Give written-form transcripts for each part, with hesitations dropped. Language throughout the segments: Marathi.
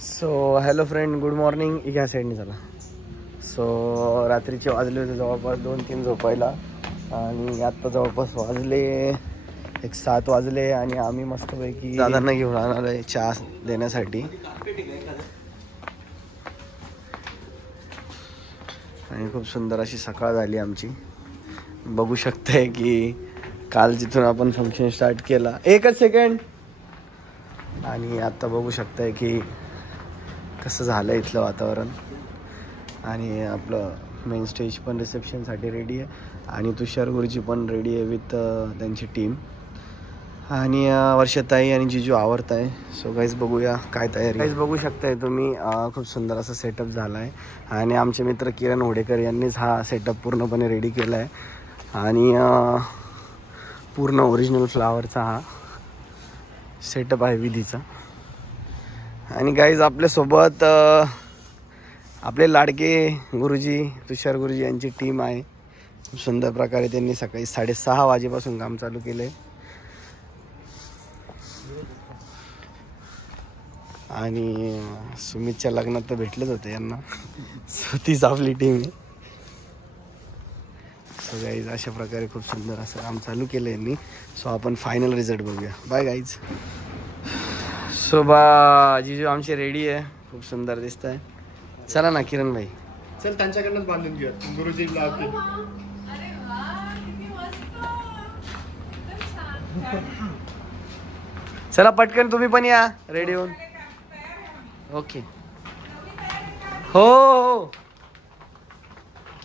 So hello friend, good morning. ह्या साईडने चला. सो रात्रीचे वाजले होते जवळपास 2-3 झोपायला आणि आत्ता जवळपास वाजले 7 वाजले आणि आम्ही मस्तपैकी दादांना घेऊन राहणार आहे चहा देण्यासाठी. आणि खूप सुंदर अशी सकाळ झाली आमची. बघू शकताय की काल जिथून आपण फंक्शन स्टार्ट केला, एकच सेकंड, आणि आता बघू शकताय की कसं झालं इथलं वातावरण. आणि आपलं मेन स्टेज पण रिसेप्शनसाठी रेडी आहे आणि तुषार गुरुजी पण रेडी आहे विथ त्यांची टीम. आणि वर्षाताई आणि जिजू आवरत आहे. सो गाईज बघूया काय तयारी. गाईज बघू शकताय तुम्ही, खूप सुंदर असा सेटअप झाला आहे आणि आमचे मित्र किरण होडेकर यांनीच हा सेटअप पूर्णपणे रेडी केला आहे. आणि पूर्ण ओरिजिनल फ्लावरचा हा सेटअप आहे विधीचा. आणि गाईज आपल्यासोबत आपले लाडके गुरुजी तुषार गुरुजी यांची टीम आहे. खूप सुंदर प्रकारे त्यांनी सकाळी 6:30 वाजेपासून काम चालू केले. आणि सुमितच्या लग्नात तर भेटलेच होते यांना. सो तीच आपली टीम आहे. सो गाईज अशा प्रकारे खूप सुंदर असं काम चालू केलं यांनी. सो आपण फायनल रिझल्ट बघूया. Bye guys. सो जिजू आमची रेडी आहे, खूप सुंदर दिसत आहे. चला ना किरण भाई, चल त्यांच्याकडनंच बांधून घेऊया गुरुजीला. चला पटकन तुम्ही पण या रेडी होऊन. ओके हो.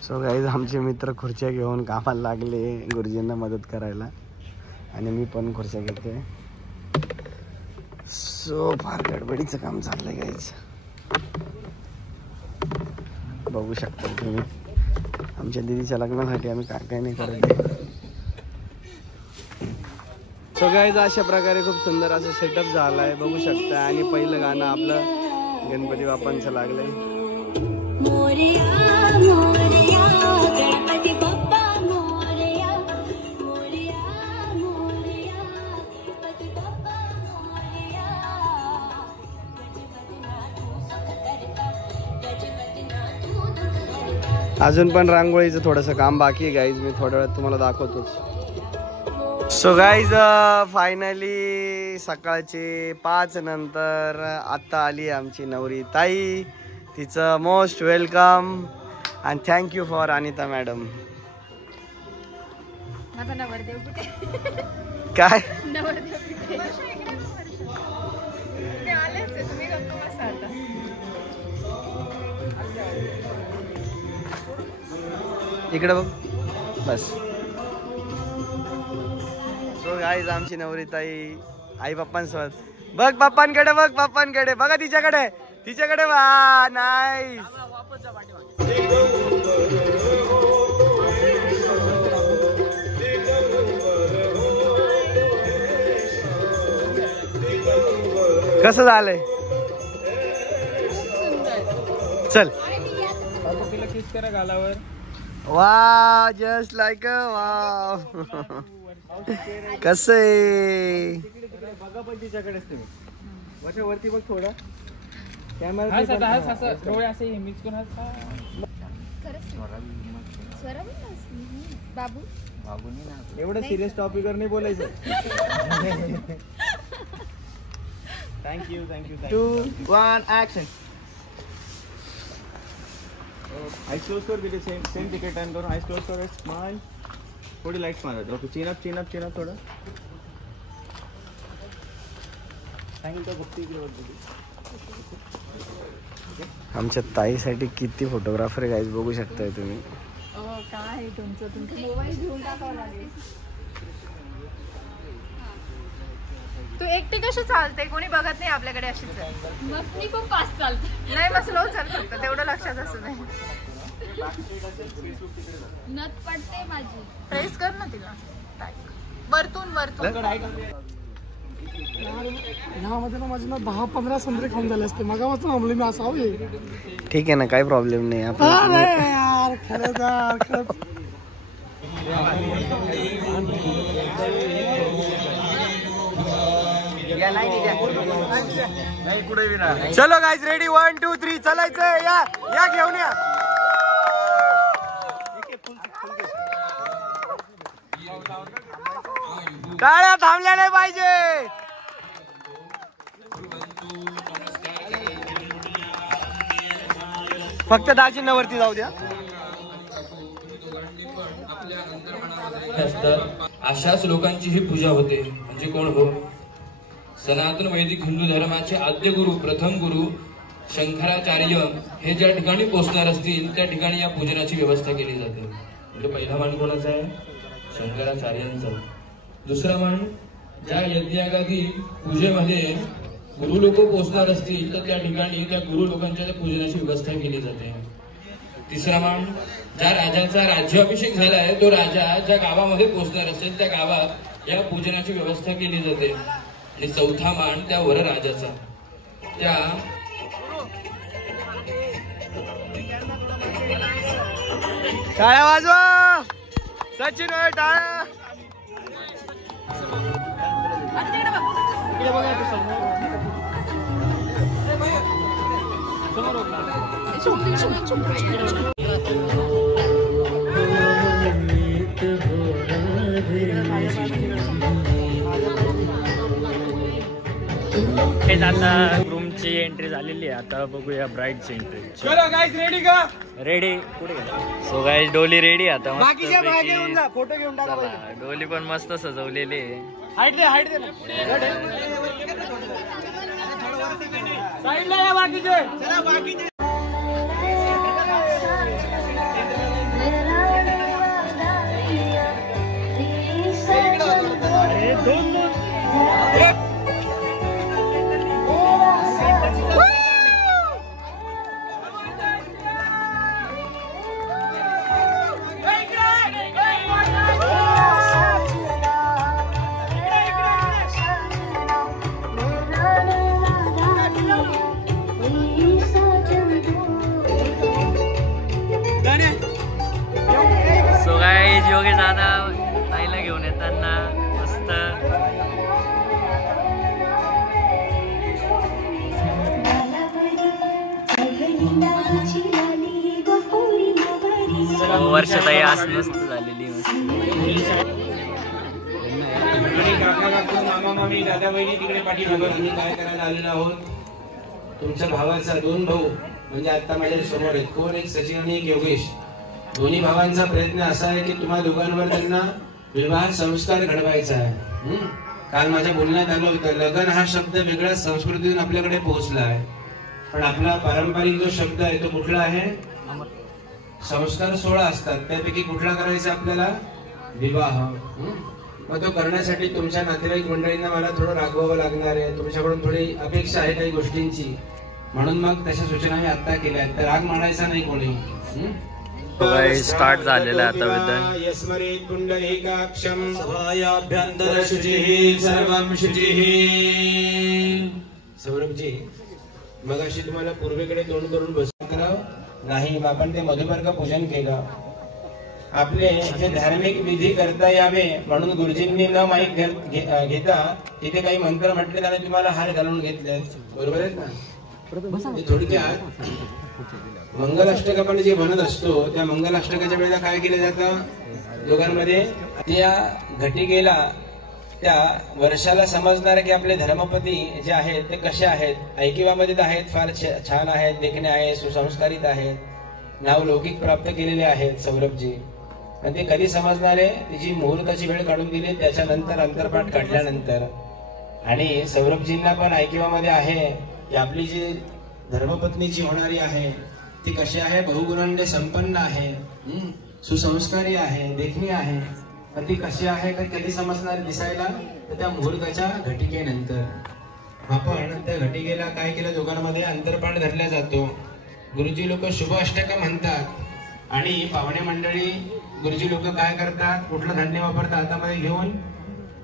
सो गाईज आमचे मित्र खुर्च्या घेऊन कामाला लागले गुरुजींना मदत करायला आणि मी पण खुर्च्या घेतोय. सो फार गडबडीचं काम चाललंय गाईज. बघू शकता तुम्ही आमच्या दीदीच्या लग्नासाठी आम्ही काय काय नाही करत. सो गाईज अशा प्रकारे खूप सुंदर असं सेटअप झालं आहे, बघू शकता. आणि पहिलं गाणं आपलं गणपती बाप्पांचं लागलंय. गणपती बाप्पा मोरया, मोरया, मोरया, गणपती बाप्पा मोरया, अजून पण रांगोळीचं थोडंसं काम बाकी आहे गाईज. मी थोड्या वेळात तुम्हाला दाखवतोच. सो गाईज फायनली सकाळचे 5 नंतर आत्ता आली आमची नवरी ताई. तिचं most welcome and thank you for Anita madam. काय इकडे बघ बस. सो गाईज आमची नवरी ताई आई बाप्पांसोबत. बघ बाप्पांकडे, बघ बाप्पांकडे, बघा तिच्याकडे, तिच्याकडे. वा नाईस. कसं झालंय? चल किस करा गालावर. वा जस्ट लाईक वा. कसं आहे? बघा पण तिच्याकडेच तुम्ही. वरच्या वरती बघ थोडा. कॅमेरा डोळे असे मिक्स करून बाबू एवढं सिरियस टॉपिकवर नाही बोलायचं. Thank you thank you. 2, 1 action. Eyes close कर. तिथे सेम तिकीट टाइम करून आईज क्लोज कर. स्माइल. थोडी लाईट मारत. ओके चिन अप चिन अप चिन अप थोडं. सांगितलं गोष्टी आमच्या ताईसाठी किती फोटोग्राफर गाईज बघू शकताय तुम्ही. काय तुमचं मोबाईल घेऊन टाकावं लागेल. तू एकटी कशी चालते? कोणी बघत नाही आपल्याकडे अशीच. मग मी खूप फास्ट चालते. नाही मग स्लो चाल फक्त, तेवढं लक्षात असू दे. नथ पडते माझी. प्रेस कर ना तिला. वरतून वरतून. ह्यामध्ये ना माझे ना 10-15 संत्रे खाऊन झाले असते. मगापासून आम्हाला मी असं हवे. ठीक आहे ना, काही प्रॉब्लेम नाही. आपण यार खरंच यार खरंच. या नाही चलो गाईज रेडी 1 2 3 चालायचंय. या घेऊन या. टाळ्या थांबल्या नाही पाहिजे. फक्त दाजींवरती जाऊ द्या. अशाच लोकांची ही पूजा होते. म्हणजे कोण हो? सनातन वैदिक हिंदू धर्माचे आद्य गुरु, प्रथम गुरु शंकराचार्य हे ज्या ठिकाणी पोहोचणार असतील त्या ठिकाणी या पूजनाची व्यवस्था केली जाते. म्हणजे पहिला मान कोणाचा आहे? शंकराचार्यांचा. दुसरा मान ज्या यज्ञागादी पूजेमध्ये गुरु लोक पोहोचणार असतील तर त्या ठिकाणी त्या गुरु लोकांच्या पूजनाची व्यवस्था केली जाते. तिसरा मान ज्या राजाचा राज्याभिषेक झालाय तो राजा ज्या गावामध्ये पोहोचणार असेल त्या गावात या पूजनाची व्यवस्था केली जाते. आणि चौथा मान त्या वर राजाचा. त्या टाळ्या वाजवा. सचिन टाळ्या. आता रूमची एंट्री झालेली आहे. आता बघूया ब्राईडची एंट्री. चलो गाईज रेडी का? रेडी. कुठे सो गाईज डोली रेडी आता. बाकीच्या मागे येऊन जा. फोटो घेऊन टाका. डोली पण मस्त सजवलेली आहे. हाईट दे ना. साईडला या बाकीचे. चला बाकीचे. योगेश दादा ताईला घेऊन येताना मस्त वर्षताई आज मस्त झालेली. मामा मामी दादा बहिणी तिकडे पाठीमागे आम्ही काय करायला आलेलो आहोत? तुमच्या भावाचा 2 भाऊ म्हणजे आता माझ्या समोर आहेत. कोण? एक सचिन आणि एक योगेश. दोन्ही भावांचा प्रयत्न असा आहे की तुम्हा दोघांवर त्यांना विवाह संस्कार घडवायचा आहे. काल माझ्या बोलण्यात आलं होतं लग्न हा शब्द वेगळ्या संस्कृतीतून आपल्याकडे पोहोचला आहे. पण आपला पारंपरिक जो शब्द आहे तो कुठला आहे? संस्कार 16 असतात. त्यापैकी कुठला करायचा आपल्याला? विवाह. मग तो करण्यासाठी तुमच्या नातेवाईक मंडळींना मला थोडं रागवावं लागणार आहे. तुमच्याकडून थोडी अपेक्षा आहे काही गोष्टींची. म्हणून मग तशा सूचना मी आता केल्या आहेत. तर राग मानायचा नाही कोणी. स्टार्ट झालेला आता विधान. यस्मरेत पुंडरीकाक्षं सभायाभ्यंतर शुचिः सर्वं शुचिः. सौरभजी मगाशी तुम्हाला पूर्वेकडे तोंड करून बसवलं नाही. आपण ते मधुपर्क पूजन केलं. आपले जे धार्मिक विधी करता यावे म्हणून गुरुजींनी न माईक घेता तिथे काही मंत्र म्हटले आणि तुम्हाला हार घालून घेतले. बरोबर आहेत ना? थोडक्यात मंगलाष्टक आपण जे म्हणत असतो त्या मंगलाष्टकाच्या वेळेला काय केलं जातं? दोघांमध्ये त्या घटिकेला त्या वर्षाला समजणार की आपले धर्मपती जे आहेत ते कसे आहेत. ऐकिवामध्ये आहेत, फार छान आहेत, देखणे आहेत, सुसंस्कारित आहेत, नाव लौकिक प्राप्त केलेले आहेत सौरभजी. आणि ते कधी समजणार आहे? तिची मुहूर्ताची वेळ काढून दिली त्याच्यानंतर अंतरपाठ काढल्यानंतर. आणि सौरभजींना पण ऐकिवामध्ये आहे की आपली जी धर्मपत्नी जी होणारी आहे ती कशी आहे? बहुगुणांनी संपन्न आहे, सुसंस्कारी आहे, देखणी आहे. ती कशी आहे कधी समजणार दिसायला? तर त्या मुहूर्ताच्या घटिकेनंतर. आपण त्या घटिकेला काय केलं? दोघांमध्ये अंतरपाठ धरला जातो. गुरुजी लोक शुभ अष्टक म्हणतात आणि पाहुणे मंडळी गुरुजी लोक काय करतात? कुठलं धान्य वापरतात हातामध्ये घेऊन?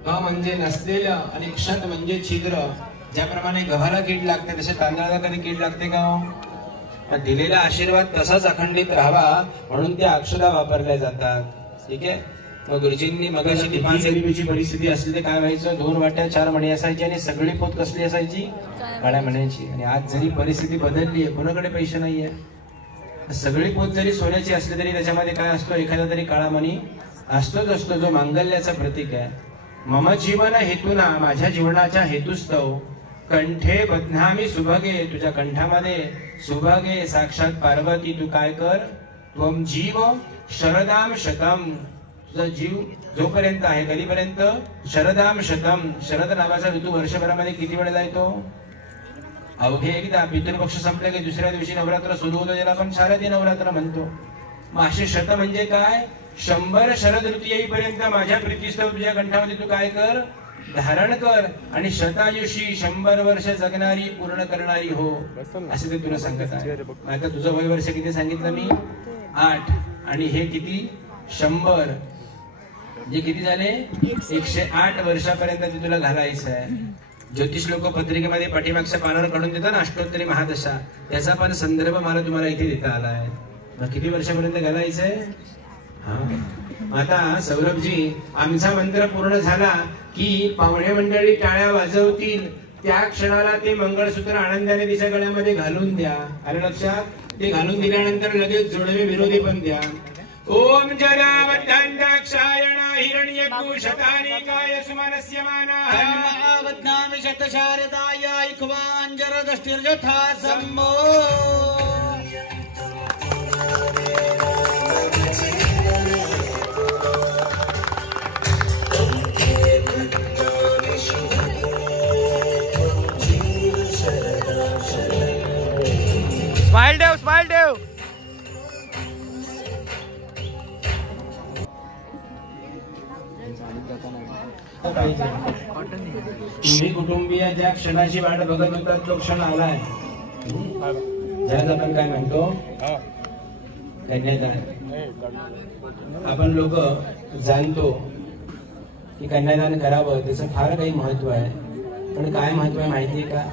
अ म्हणजे नसलेलं आणि क्षत म्हणजे छिद्र. ज्याप्रमाणे गव्हाला कीड लागते तसे तांदळाला कधी कीड लागते का? दिलेला आशीर्वाद तसाच अखंडित राहावा म्हणून त्या अक्षरा वापरल्या जातात. ठीक आहे. मग गुरुजींनी मगाशी दीपान गरिबीची परिस्थिती असली तर काय व्हायचं, 2 वाट्या 4 मणी असायची आणि सगळी पोत कसली असायची, काळ्या मण्याची. आणि आज जरी परिस्थिती बदलली आहे, कोणाकडे पैसे नाहीये, सगळी पोत जरी सोन्याची असली तरी त्याच्यामध्ये काय असतो, एखादा तरी काळा मणी असतोच असतो, जो मांगल्याचा प्रतीक आहे. मम जीवन हेतूना, माझ्या जीवनाच्या हेतुस्तव कंठे बध्नामी सुभगे, तुझ्या कंठामध्ये सुभगे साक्षात पार्वती. तू काय कर, त्वम जीव शरदाम शतम, तुझा जीव जोपर्यंत आहे कधीपर्यंत, शरदाम शतम. शरद नावाचा ऋतू वर्षभरामध्ये किती वेळेला येतो, अवघे एकदा. पितृपक्ष संपले की दुसऱ्या दिवशी नवरात्र सुरू होतं, ज्याला आपण शारदीय नवरात्र म्हणतो. मग असे शत म्हणजे काय, 100 शरद ऋतू येईपर्यंत माझ्या प्रीतीस्तव तुझ्या कंठामध्ये तू काय कर, धारण कर. आणि शतायुषी 100 वर्ष जगणारी, पूर्ण करणारी हो, असे ते तुला सांगत आहे. आता तुझं वय वर्ष किती सांगितलं मी, 8. आणि हे किती, 100. जे किती झाले, 108 वर्षापर्यंत ते तुला घालायचं आहे. ज्योतिष लोक पत्रिकेमध्ये पाठीमागच्या पानावर काढून देतात ना, अष्टोत्तरी महादशा, त्याचा पण संदर्भ मला तुम्हाला इथे देता आला आहे. मग किती वर्षापर्यंत घालायचंय. हा, आता सौरभजी, आमचा मंत्र पूर्ण झाला की पाहुणे मंडळी टाळ्या वाजवतील, त्या क्षणाला ते मंगळसूत्र आनंदाने तिच्या गळ्यामध्ये घालून द्या. आलं लक्षात. ते घालून दिल्यानंतर लगेच जोडवे विरोधी पण द्या. ओम जनावद्धाक्षायण हिरण्यकुशतानिकाय सुमनस्य मानः वद्नामि शतशारदाय इक्वाञ्जरदष्टिर्यथा सम्मो. स्माइल देव, स्माइल देव. तुम्ही कुटुंबीय ज्या क्षणाची वाट बघत होता तो क्षण आलाय. ज्याला आपण काय म्हणतो, कन्यादान. आपण लोक जाणतो की कन्यादान करावं, त्याचं फार काही महत्व आहे. पण काय महत्व आहे माहितीये का,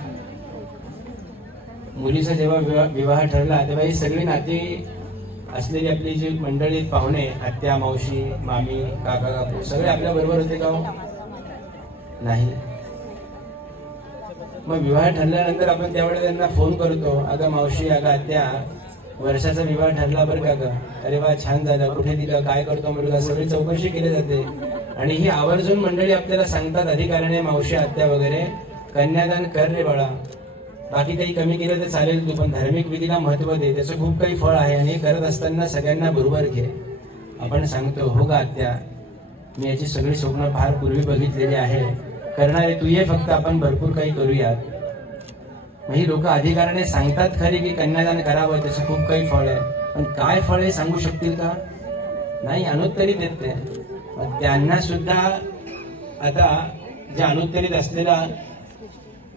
मुलीचा जेव्हा विवाह ठरला तेव्हा ही सगळी नाती असलेली आपली जी मंडळी, पाहुणे, आत्या, मावशी, मामी, काका, काकू सगळे आपल्या बरोबर होते का, नाही. मग विवाह ठरल्यानंतर आपण त्यावेळेला त्यांना फोन करतो, अगं मावशी, अगं आत्या, वर्षाचा विवाह ठरला बरं का ग, अरे वा छान झालं, कुठे दिलं, काय करतो मुलगा, सगळी चौकशी केली जाते. आणि ही आवर्जून मंडळी आपल्याला सांगतात अधिकाऱ्याने, मावशी, आत्या वगैरे, कन्यादान कर रे बाळा. बाकी काही कमी केलं तर चालेल तू, पण धार्मिक विधीला महत्व दे, त्याचं खूप काही फळ आहे. आणि करत असताना सगळ्यांना बरोबर घे. आपण सांगतो, हो का आत्या, मी याची सगळी स्वप्न फार पूर्वी बघितलेली आहे, करणारे तू ये, फक्त आपण भरपूर काही करूयात. ही लोक अधिकाराने सांगतात खरी की कन्यादान करावं, त्याचं खूप काही फळ आहे, पण काय फळ आहे सांगू शकतील का, नाही. अनुत्तरित देते. त्यांना सुद्धा आता जे अनुत्तरित असलेला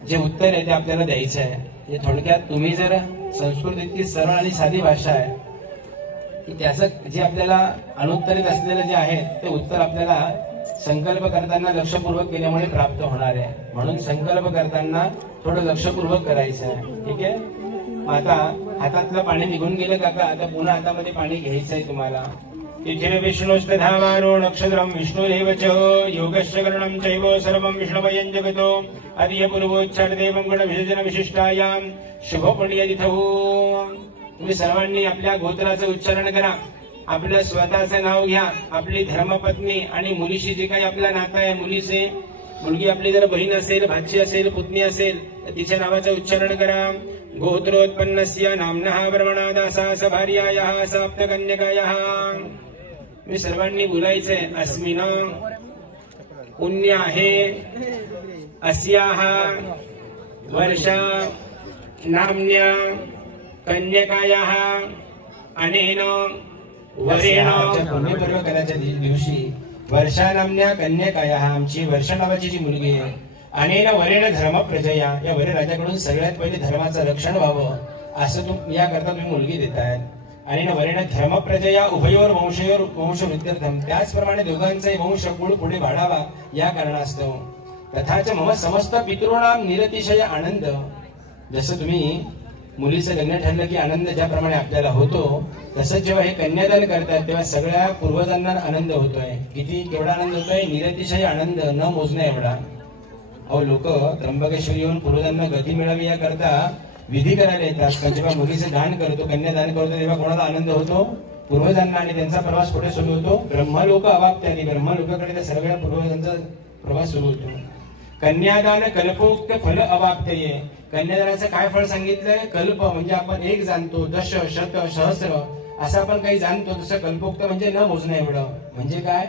जे उत्तर आहे ते आपल्याला द्यायचं आहे. थोडक्यात तुम्ही जर, संस्कृत इतकी सरळ आणि साधी भाषा आहे की त्याचं जे आपल्याला अनुत्तरित असलेलं जे आहे ते उत्तर आपल्याला संकल्प करताना लक्षपूर्वक केल्यामुळे प्राप्त होणार आहे. म्हणून संकल्प करताना थोडं लक्षपूर्वक करायचं आहे. ठीक आहे. आता हातातलं पाणी निघून गेलं काका, आता पुन्हा हातामध्ये पाणी घ्यायचंय तुम्हाला. तिथे विष्णुस्तधामानो नक्षत्रम विष्णुरेव च योगश्च करणं चैव सर्वं विष्णुमयं जगतो आदिय पूर्वोच्चारदेवं गुणविशेषण विशिष्टायां शुभपुण्यतिथौ. तुम्ही सर्वांनी आपल्या गोत्राचं उच्चारण करा, आपलं स्वतःचं नाव घ्या, आपली धर्मपत्नी आणि मुलीशी जे काही आपलं नातं आहे, मुलीचे, मुलगी आपली जर बहीण असेल, भाची असेल, पुतणी असेल तर तिच्या नावाचं उच्चारण करा. गोत्रोत्पन्नस्य नाम्नः ब्रह्मणादासा सभार्यायाः सप्तकन्यकायाः. मी सर्वांनी बोलायचंय, अस्मिन पुण्य आहे, अस्याः वर्षा नाम्न्या कन्यकायाः अनेन वरेण. पुण्यपर्व करायच्या दिवशी वर्षा नाम्न्या कन्यकायाः, आमची वर्षा नावाची जी मुलगी आहे, अनेन वरेण धर्म प्रजया, या वरे राजाकडून सगळ्यात पहिले धर्माचं रक्षण व्हावं असं याकरता तुम्ही मुलगी देताय. आणि वरेण धर्म प्रजया उभयोर वंशयोर वंशवृद्ध्यर्थम, त्याचप्रमाणे दोघांचाही वंश कुळ पुढे वाढावा या कारणास्तव. तथाच मम समस्त पितॄणाम निरतिशय आनंद. जसं तुम्ही मुलीचं लग्न ठरलं की आनंद ज्याप्रमाणे आपल्याला होतो, तसंच जेव्हा हे कन्यादान करतात तेव्हा सगळ्या पूर्वजांना आनंद होतोय. किती केवढा आनंद होतोय, निरतिशय आनंद, न मोजण्या एवढा. अहो लोक त्र्यंबकेश्वरी येऊन पूर्वजांना गती मिळावी याकरता विधी करायला येतात, पण जेव्हा मुलीचं दान करतो, कन्यादान करतो, तेव्हा कोणाला आनंद होतो, पूर्वजांना. आणि त्यांचा प्रवास कुठे सुरू होतो, ब्रह्मलोक अवाप्त्यादी, ब्रह्मलोकाकडे त्या सगळ्या पूर्वजांचा प्रवास सुरू होतो. कन्यादान कल्पोक्त फल अवाप्तये. कन्यादानाचं काय फळ सांगितलंय, कल्प म्हणजे आपण एक जाणतो, दश शत सहस्र असं आपण काही जाणतो, तसं कल्पोक्त म्हणजे न मोजणं एवढं. म्हणजे काय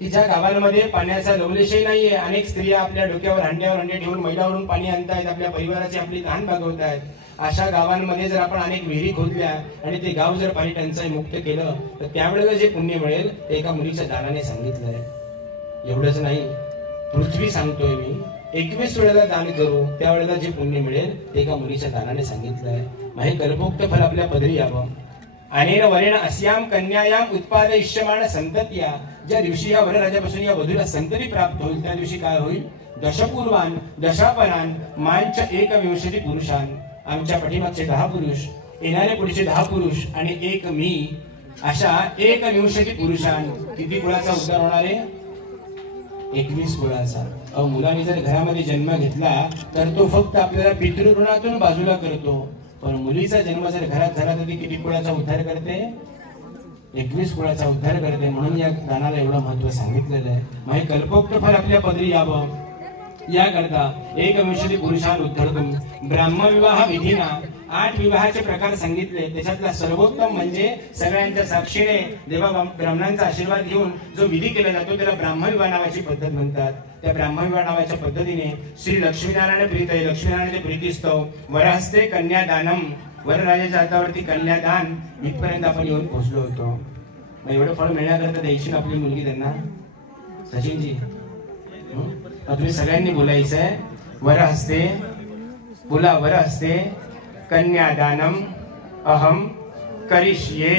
की ज्या गावांमध्ये पाण्याचा लवलेशही नाहीये, अनेक स्त्रिया आपल्या डोक्यावर हंड्यावर हंडे ठेवून मैदावरून पाणी आणतायत, आपल्या परिवाराची आपली तहान भागवतायत, अशा गावांमध्ये जर आपण अनेक विहिरी खोदल्या आणि ते गाव जर पाणी टंचाई मुक्त केलं तर त्यावेळेला जे पुण्य मिळेल ते एका मुलीच्या दानाने सांगितलंय. एवढंच नाही, पृथ्वी सांगतोय मी, 21 वेळेला दान करू त्यावेळेला जे पुण्य मिळेल ते एका मुलीच्या दानाने सांगितलंय. हे कल्पोक्त फल आपल्या पदरी यावं. अनेन वरेण अस्याम कन्यायाम उत्पादयिष्यमाण संतत्या. ज्या दिवशी या वरराजापासून या वधूला संतती प्राप्त होईल त्या दिवशी काय होईल, दशपूर्वान दशापरान मांच 21 पुरुषान. आमच्या पाठीमागचे 10 पुरुष, येणारे पुढचे 10 पुरुष आणि एक मी, अशा 21 पुरुषान. किती कुळाचा उद्धार होणार आहे, 21 कुळाचा. मुलाने जर घरामध्ये जन्म घेतला तर तो फक्त आपल्याला पितृऋणातून बाजूला करतो, पण मुलीचा जन्म जर घरात झाला तर ती किती कुळाचा उद्धार करते, 21 कुळाचा उद्धार करते. म्हणून या दानाला एवढं महत्व सांगितलेलं आहे. मग कल्पोक्त फल आपल्या पदरी यावं याकरता 21 पुरुषान उद्धरतुम. ब्राह्मविवाह विधीना 8 विवाहाचे प्रकार सांगितले. त्याच्यातला सर्वोत्तम म्हणजे सगळ्यांच्या साक्षीने देवा ब्राह्मणांचा आशीर्वाद घेऊन जो विधी केला जातो त्याला ब्राह्मविवाह नावाची पद्धत म्हणतात. त्या ब्राह्मविवाह नावाच्या पद्धतीने श्री लक्ष्मीनारायण प्रीत आहे, लक्ष्मीनारायणाचे प्रीतिस्तव वरहस्ते कन्यादानम. वरराजाच्या हातावरती कन्यादान इथपर्यंत आपण येऊन पोहोचलो होतो. एवढं फळ मिळण्याकरता द्यायची आपली मुलगी त्यांना. सचिनजी तुम्ही सगळ्यांनी बोलायचंय, वरहस्ते बोला, वरहस्ते कन्यादानम अहम करिष्ये.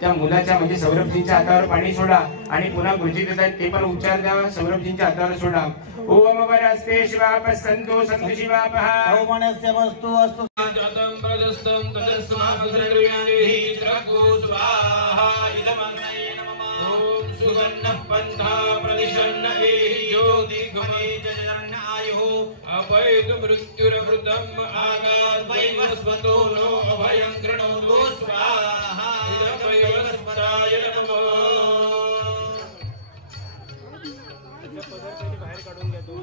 त्या मुलाच्या म्हणजे सौरभजींच्या हातावर पाणी सोडा आणि पुन्हा गुरुजी देतात ते पण उच्चार द्यावा. सौरभजींच्या हातावर सोडा. ओम वरहस्ते शिवाप संतो संत शिवापः ओमनस्य वस्तु अस्तु जातं प्रजस्तं तदस्माद्रव्याणि त्रगो स्वाहा. इदमग्नये नमः. ओम सुगन्धः पन्था प्रदिशन्न एहि ज्योति गमे जजन आयुः अपैत मृत्युरभृतम् आगात् वैवस्वतो नो अभयं कृणोतु स्वाहा. इदमैवस्वराय नमः. बाहेर काढून घ्या तू.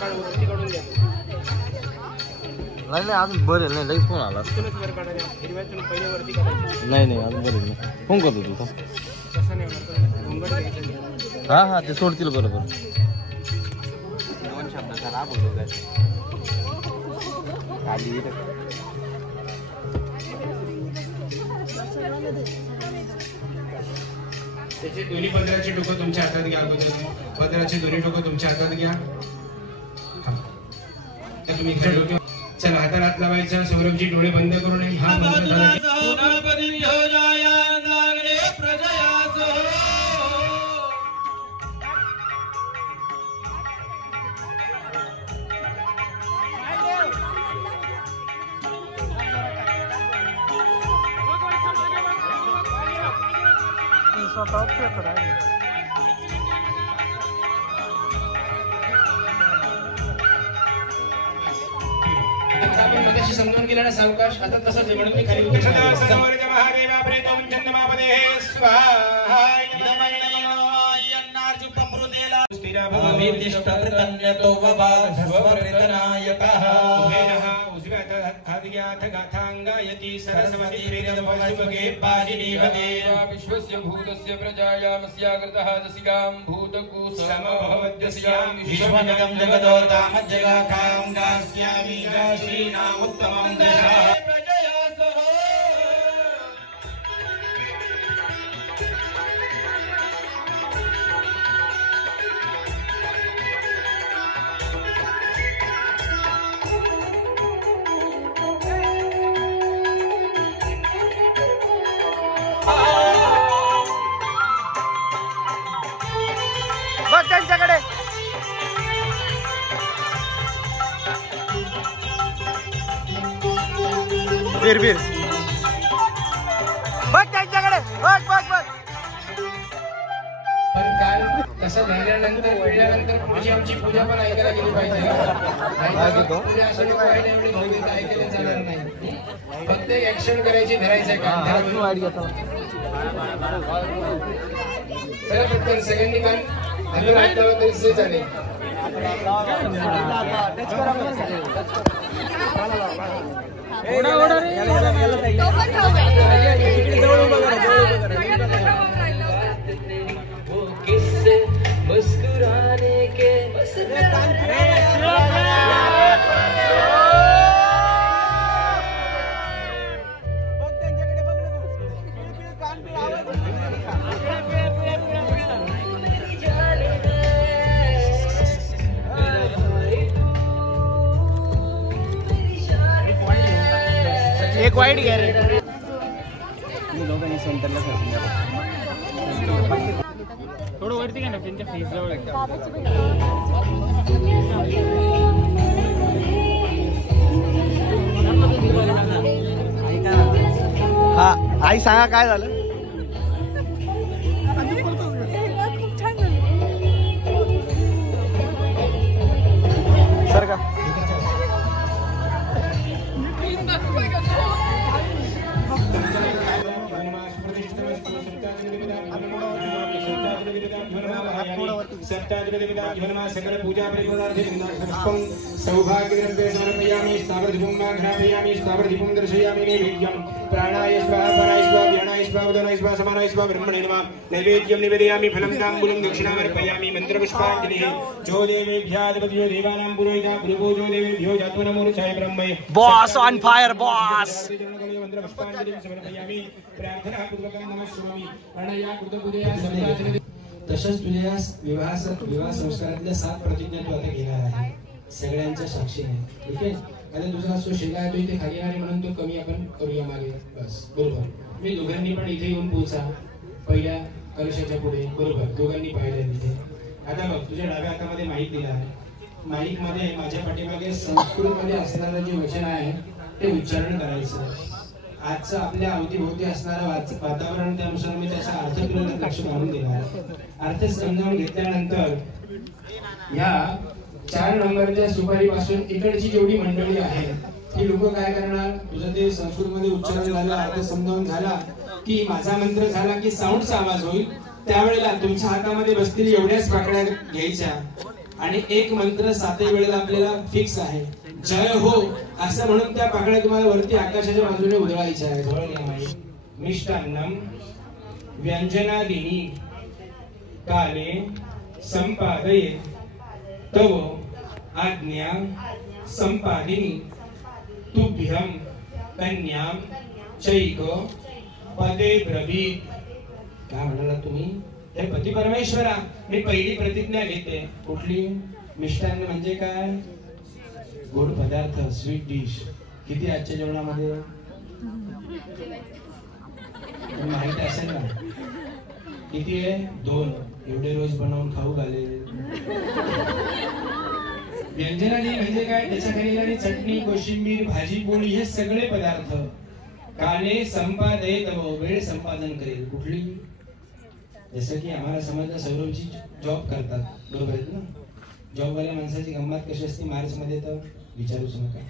काढून घ्या. नाही अजून बरेल नाही, लगेच फोन आला. पहिले वरती काढायचं. नाही अजून बरेल नाही. फोन करतो तू तसं नाही होणार. हा ते सोडतील बरोबर. 2 शब्दाचा लाभ होतो काय खाली. त्याचे दोन्ही पदराची टोकं तुमच्या हातात घ्या. अगोदर पदराची दोन्ही टोकं तुमच्या हातात घ्या. तुम्ही चला हाताला हात लावायचा. सौरभजी डोळे बंद करून हा समजून गेला ना सावकाश. आता तसंच आहे म्हणून मी खाली महादेवा प्रेतम चंद्रमापदे स्वाहा. विश्वस्य भूतस्य प्रजायामस्याकृतः दसिकां भूतकुसमभवद्यस्यां विश्वमिदं जगतो तामज्जगाखां दास्यामि दासीनाम् उत्तमं दशा. बघ त्यांच्याकडे. फिर बघ त्यांच्याकडे, बघ बघ बघ. पण काल तसं झाल्यानंतर वेळानंतर पुढची आमची पूजा पण ऐकायला गेली पाहिजे. पुढे असं लोक पाहिजे एवढे गवळीत ऐकायला जाणार नाही. फक्त एक ऍक्शन करायची, धरायचं काम. चला पटकन सगळ्यांनी काल हॅलो ऐकल्यावर तरी चालेल. एक वाईट गॅरेट. लोकांनी सेंटरला थोडं वरती का ना त्यांच्या फेस जवळ हा आई सांगा काय झालं. सर का सकल पूजा पुष्पं सौभाग्यद्रव्ये समर्पयामि. स्थावरदीपं घ्रापयामि. स्थावरदीपं दर्शयामि. नैवेद्यं प्राणाय स्वाहा पराय स्वाहा व्यानाय स्वाहा उदनाय स्वाहा समानाय स्वाहा ब्रह्मणे नमः. नैवेद्यं निवेदयामि. फलं ताम्बूलं दक्षिणामर्पयामि. मन्त्रपुष्पाञ्जलिः. जो देवेभ्याधिपतियो देवानां पुरोहितः गुरुपूजो देवेभ्यो जातो नमो ऋचाय ब्रह्मणे. बॉस ऑन फायर बॉस. मन्त्रपुष्पाञ्जलिं समर्पयामि. प्रार्थनापूर्वकं नमस्कारामि. अनया कृतपूजया सर्वाचरित. तसंच तुझ्या विवाह संस्कारातल्या 7 प्रतिज्ञा तू आता घेणार आहे सगळ्यांच्या साक्षीने. ठीक आहे. आता तुझा जो शिल्ला आहे तो इथे खाली आहे म्हणून तो कमी आपण करूया मागे. बस बरोबर. मी दोघांनी पण इथे येऊन पोहोचा पहिल्या कलशाच्या पुढे. बरोबर. दोघांनी पाहिलं तिथे. आता बघ तुझ्या डाव्या हातामध्ये माईक दिला आहे. माईक मध्ये माझ्या पाठीमागे संस्कृत मध्ये असणारं जे वचन आहे ते उच्चारण करायचं. आजचं आपल्या अवतीभोवती असणारं वातावरण त्यानुसार मी त्याचा अर्थ तुला लक्ष घालून देणार. अर्थ समजावून घेतल्यानंतर या 4 नंबरच्या सुपारीपासून इकडची जेवढी मंडळी आहे ती लोक काय करणार. तुझं ते संस्कृत मध्ये उच्चारण झालं, अर्थ समजावून झाला की माझा मंत्र झाला की साऊंडचा आवाज होईल. त्यावेळेला तुमच्या हातामध्ये बसलेली एवढ्याच पाकड्या घ्यायच्या आणि एक मंत्र 7 वेळेला आपल्याला फिक्स आहे. जय हो असं म्हणून त्या पाकड्या तुम्हाला वरती आकाशाच्या बाजूने उधळायच्या आहेत. मिष्टान्नम व्यंजनादिनी काले संपादये तव आज्ञा संपादिनी तुभ्यं कन्यां चैक पदे ब्रवीत. काय म्हणाला तुम्ही. हे पती परमेश्वरा मी पहिली प्रतिज्ञा घेते. कुठली. मिष्टान्न म्हणजे काय. गोड पदार्थ, स्वीट डिश. किती आजच्या जेवणामध्ये माहिती असेल ना. किती आहे. 2. एवढे रोज बनवून खाऊ घाले. व्यंजनादी म्हणजे काय. त्याच्या खाली चटणी, कोशिंबीर, भाजी, पोळी हे सगळे पदार्थ. काले संपादयित वेळ संपादन करेल. कुठली. जसं की आम्हाला समजलं सौरभजी जॉब करतात. बरोबर आहेत ना. जॉबवाल्या माणसाची गंमत कशी असते मार्च मध्ये तर विचारूच नका.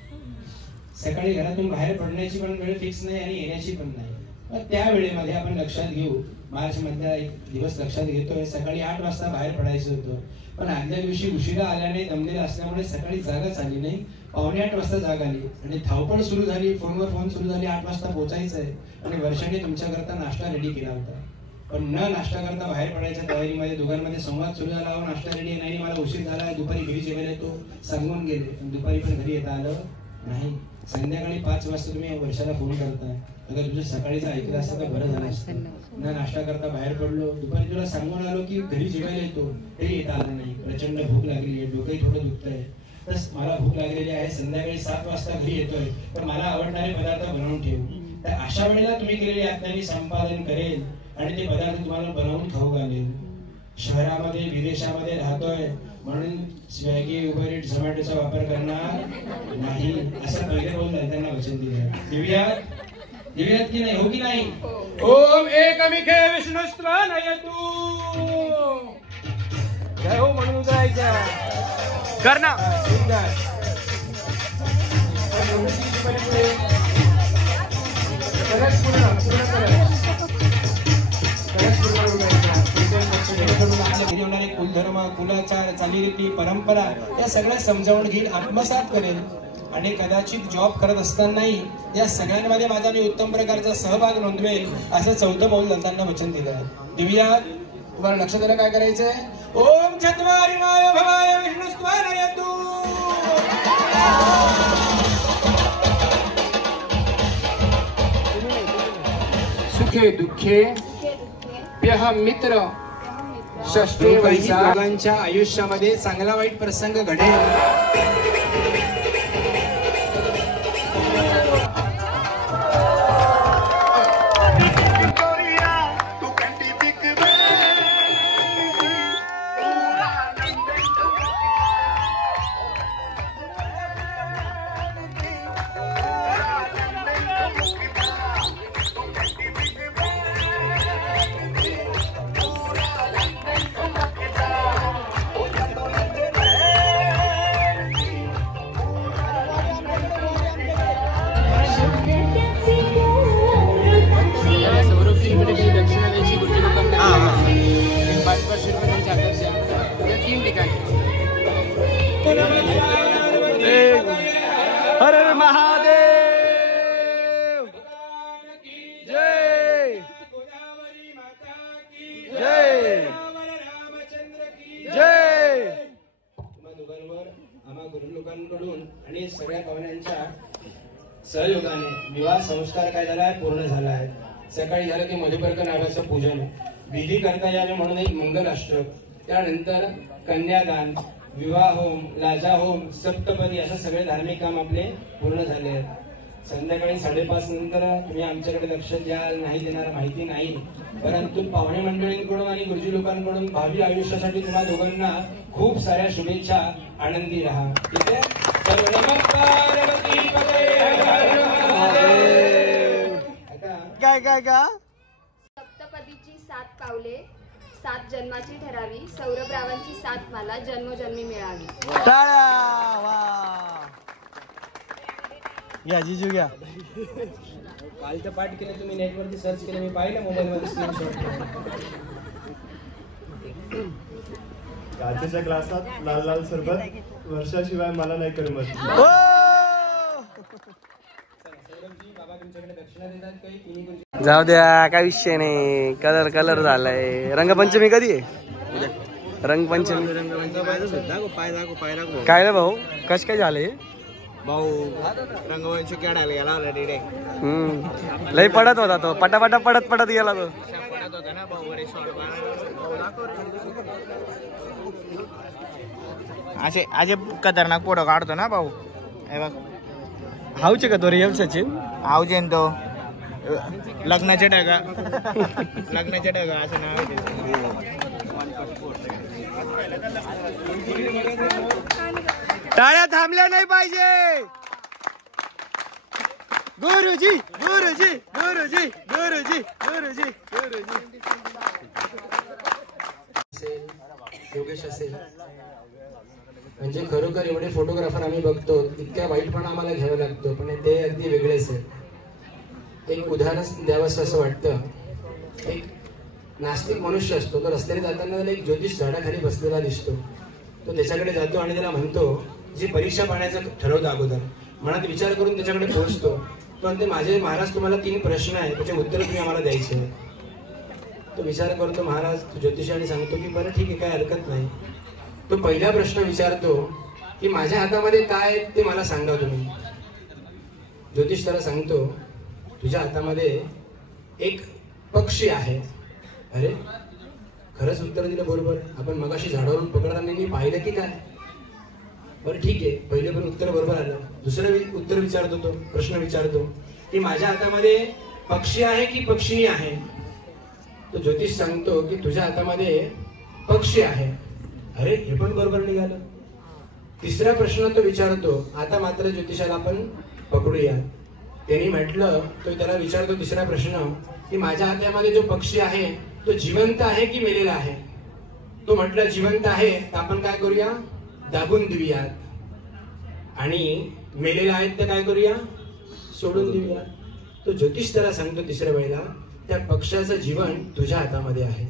सकाळी घरातून बाहेर पडण्याची पण वेळ फिक्स नाही आणि येण्याची पण नाही. मग त्या वेळेमध्ये आपण लक्षात घेऊ. मार्च मधला एक दिवस लक्षात घेतोय. सकाळी 8 वाजता बाहेर पडायचं होतं पण आदल्या दिवशी उशिरा आल्याने दमलेला असल्यामुळे सकाळी जागच आली नाही. 7:45 वाजता जाग आली आणि धावपळ सुरू झाली. फोनवर फोन सुरू झाली. 8 वाजता पोहोचायचं आहे आणि वर्षाने तुमच्याकरता नाश्ता रेडी केला होता पण न नाश्ता करता बाहेर पडायच्या तयारीमध्ये दोघांमध्ये संवाद सुरू झाला. नाश्ता रेडी नाही. मला उशीर झाला. दुपारी घरी जेवायला येतो सांगून गेले. दुपारी पण घरी येता आलं नाही. संध्याकाळी 5 वाजता तुम्ही वर्षाला फोन करताय. अगर तुझं सकाळीचं ऐकलं असतं तर बरं झालं असतं. न नाश्ता करता बाहेर पडलो. दुपारी तुला सांगून आलो की घरी जेवायला येतो तरी येता आलं नाही. प्रचंड भूक लागली आहे. डोकंही थोडं दुखतंय. तर मला भूक लागलेली आहे. संध्याकाळी 7 वाजता घरी येतोय तर मला आवडणारे पदार्थ बनवून ठेव. तर अशा वेळेला तुम्ही केलेली आज्ञा मी संपादन करेल आणि ते पदार्थ तुम्हाला बनवून खाऊ घालेल. शहरामध्ये विदेशामध्ये राहतोय म्हणून स्विगी उबर इट्स झोमॅटोचा वापर करणार नाही असं पहिले बोलून त्यांना वचन दिलं. देऊयात की नाही? हो की नाही? ओम एकमिखे विष्णुस्त्वानयतु. जय हो म्हणून उतरायचं. कर ना. कुलधर्म, कुलाचार, चालीरीती, परंपरा या सगळ्या समजावून घेईल, आत्मसात करेल आणि कदाचित जॉब करत असतानाही या सगळ्यांमध्ये माझा मी उत्तम प्रकारचा सहभाग नोंदवेल असं 4थं पाऊल दंतांना वचन दिलं. दिव्या तुम्हाला लक्षात आलं काय करायचंय? ओम चत्वारि माय भवाय विष्णुस्त्वानयतु. सुखे दुःखे प्यह मित्र षष्ठे वैसागांच्या आयुष्यामध्ये चांगला वाईट प्रसंग घडेल. हर हर महादेव. जय जय जय. तुम्हा दोघांवर आम्हा गुरु लोकांकडून आणि सगळ्या पाहुण्यांच्या सहयोगाने विवाह संस्कार काय झालाय? पूर्ण झाला आहे. सकाळी झालं की मधुपर्क नावाचं पूजन विधी करता यावे म्हणून एक मंगलाष्टक, त्यानंतर कन्यादान, विवाह होम, लाजा होम, सप्तपदी असे सगळे धार्मिक काम आपले पूर्ण झाले आहेत. संध्याकाळी 5:30 नंतर तुम्ही आमच्याकडे लक्ष द्याल नाही देणार माहिती नाही, परंतु पाहुणे मंडळींकडून आणि गुरुजी लोकांकडून भावी आयुष्यासाठी तुम्हा दोघांना खूप साऱ्या शुभेच्छा. आनंदी राहा. ठीक आहे. तर नमस्कार. काय काय का? सप्तपदीची 7 पावले 7 जन्माची ठरावी, सौरभरावांची 7 मला जन्मोजन्मी मिळावी. टाळ्या. वा. घ्या जिजू घ्या. कालचं पाठ केलं तुम्ही, नेटवरती सर्च केलं, मी पाहिलं मोबाईलमध्ये स्क्रीनशॉट. कालच्या क्लासात लाल लाल सरबत वर्षाशिवाय मला नाही करमत. जाऊ द्या, काय विषय नाही. कलर झालाय. रंगपंचमी कधी आहे? रंगपंचमी काय रे भाऊ? कस काय झालंय भाऊ? रंगवंश खेळायला गेला ऑलरेडी. लय पडत होता तो, पटापटा पडत गेला तो. पडत होता ना भाऊ. असे खतरनाक फोटो काढतो ना भाऊ. हे बघ, हाऊचे का तो रिअल सचिन? हाऊचे तो लग्नाचे ढगा. लग्नाचे ढगा असं नाव आहे. टाळ्या थांबल्या नाही पाहिजे. गुरुजी गुरुजी गुरुजी गुरुजी गुरुजी गुरुजी. योगेश असेल म्हणजे खरोखर एवढे फोटोग्राफर आम्ही बघतो, इतक्या वाईटपणा आम्हाला घ्यावं लागतं, पण ते अगदी वेगळेच आहे. एक उदाहरण द्यावंसं असं वाटतं. एक नास्तिक मनुष्य असतो, तो रस्त्याने जाताना त्याला एक ज्योतिष झाडाखाली बसलेला दिसतो. तो त्याच्याकडे जातो आणि त्याला म्हणतो, जी परीक्षा पाहण्याचं ठरवतं अगोदर, मनात विचार करून त्याच्याकडे पोहोचतो. तो म्हणते, माझे महाराज तुम्हाला 3 प्रश्न आहेत, त्याचे उत्तर तुम्ही आम्हाला द्यायचे आहे. तो विचार करतो, महाराज तो ज्योतिषाने सांगतो की बरं ठीक आहे, काय हरकत नाही. तो पहिला प्रश्न विचारतो की माझ्या हातामध्ये काय ते मला सांगा तुम्ही. ज्योतिष त्याला सांगतो, तुझ्या हातामध्ये एक पक्षी आहे. अरे खरंच उत्तर दिलं बरोबर. आपण मगाशी झाडावरून पकडताना मी पाहिलं की काय. बरं ठीक आहे, पहिले पण उत्तर बरोबर आलं. दुसरं उत्तर विचारतो, तो प्रश्न विचारतो की माझ्या हातामध्ये पक्षी आहे की पक्षिणी आहे. तो ज्योतिष सांगतो की तुझ्या हातामध्ये पक्षी आहे. अरे हे पण बरोबर निघालं. तिसरा प्रश्न तो विचारतो. आता मात्र ज्योतिषाला आपण पकडूया. त्यांनी म्हटलं, तो त्याला विचारतो तिसरा प्रश्न की माझ्या हातामध्ये जो पक्षी आहे तो जिवंत आहे की मेलेला आहे. तो म्हटलं जिवंत आहे, तर आपण काय करूया, दाबून देऊयात. आणि मेलेला आहेत तर काय करूया, सोडून देऊया. तो ज्योतिष त्याला सांगतो तिसऱ्या वेळेला, त्या पक्षाचं जीवन तुझ्या हातामध्ये आहे.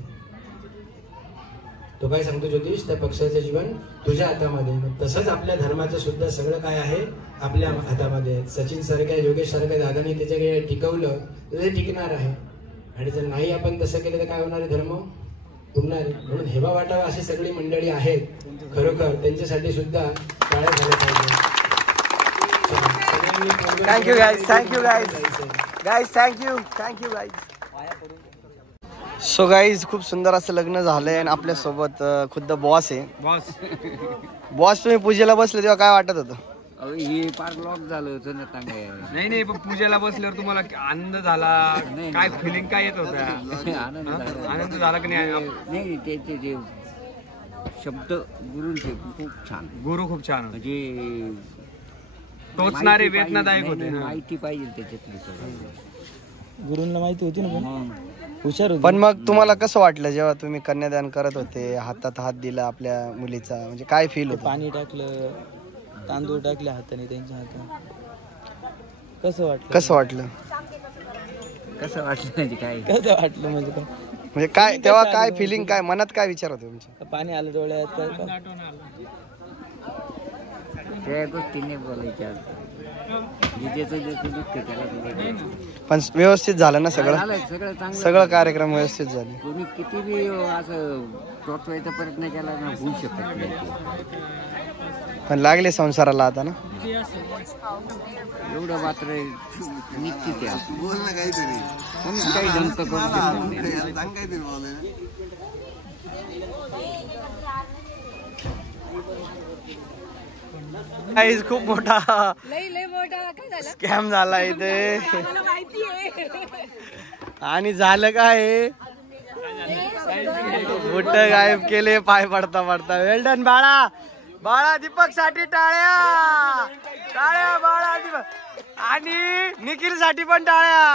तो काय सांगतो ज्योतिष, त्या पक्षाचं जीवन तुझ्या हातामध्ये. तसंच आपल्या धर्माचं सुद्धा सगळं काय आहे आपल्या हातामध्ये. सचिन सारख्या, योगेश सारख्या दादाने त्याच्याकडे टिकवलं तर ते टिकणार आहे. आणि जर नाही आपण तसं केलं तर काय होणार आहे, धर्म उडणार आहे. म्हणून हेवा वाटावा अशी सगळी मंडळी आहेत, खरोखर त्यांच्यासाठी सुद्धा टाळ्या झाल्या पाहिजे. Thank you guys, thank you guys, guys thank you, thank you guys. So guys, खूप सुंदर असं लग्न झालंय आणि आपल्यासोबत खुद्द बॉस आहे. बॉस तुम्ही पूजेला बसले तेव्हा काय वाटत होतं? हे फार लॉक झालं होतं ना. नाही पण पूजेला बसल्यावर तुम्हाला आनंद झाला, काय फिलिंग काय येत होता? आनंद झाला की नाही? त्याचे जे शब्द गुरुंचे खूप छान, गुरु खूप छान म्हणजे टोचणारे, वेदनादायक होते. माहिती पाहिजे त्याच्यातली, गुरुंना माहिती होती ना, पण हुशार होते. पण मग तुम्हाला कसं वाटलं जेव्हा तुम्ही कन्यादान करत होते, हातात हात दिला आपल्या मुलीचा, म्हणजे काय फील होतं? पाणी टाकलं, तांदूळ टाकले हाताने त्यांच्या हातात, कसं वाटलं? कसं वाटलं? कसं वाटलं म्हणजे काय, कसं वाटलं म्हणजे काय, म्हणजे काय तेव्हा काय फिलिंग, काय मनात काय विचार होते तुमचे? पाणी आलं डोळ्यात, काय त्या गोष्टीने बोलायच्या. पण व्यवस्थित झालं ना सगळं? सगळं चांगलं, सगळं कार्यक्रम व्यवस्थित झाले. कोणी किती बी असं टोचवायचा प्रयत्न केला ना, होऊ शकत नाही. पण लागले संसाराला आता ना, एवढं मात्र निश्चित आहे. बोल ना काहीतरी, कोणीच काही जंत करू शकत नाही. गाईज, खूप मोठा स्कॅम झाला इथे. आणि झालं काय, बुट गायब केले पाय पडता पडता. वेल्डन बाळा, बाळा दीपक साठी टाळ्या, टाळ्या बाळा दीपक. आणि निखिल साठी पण टाळ्या.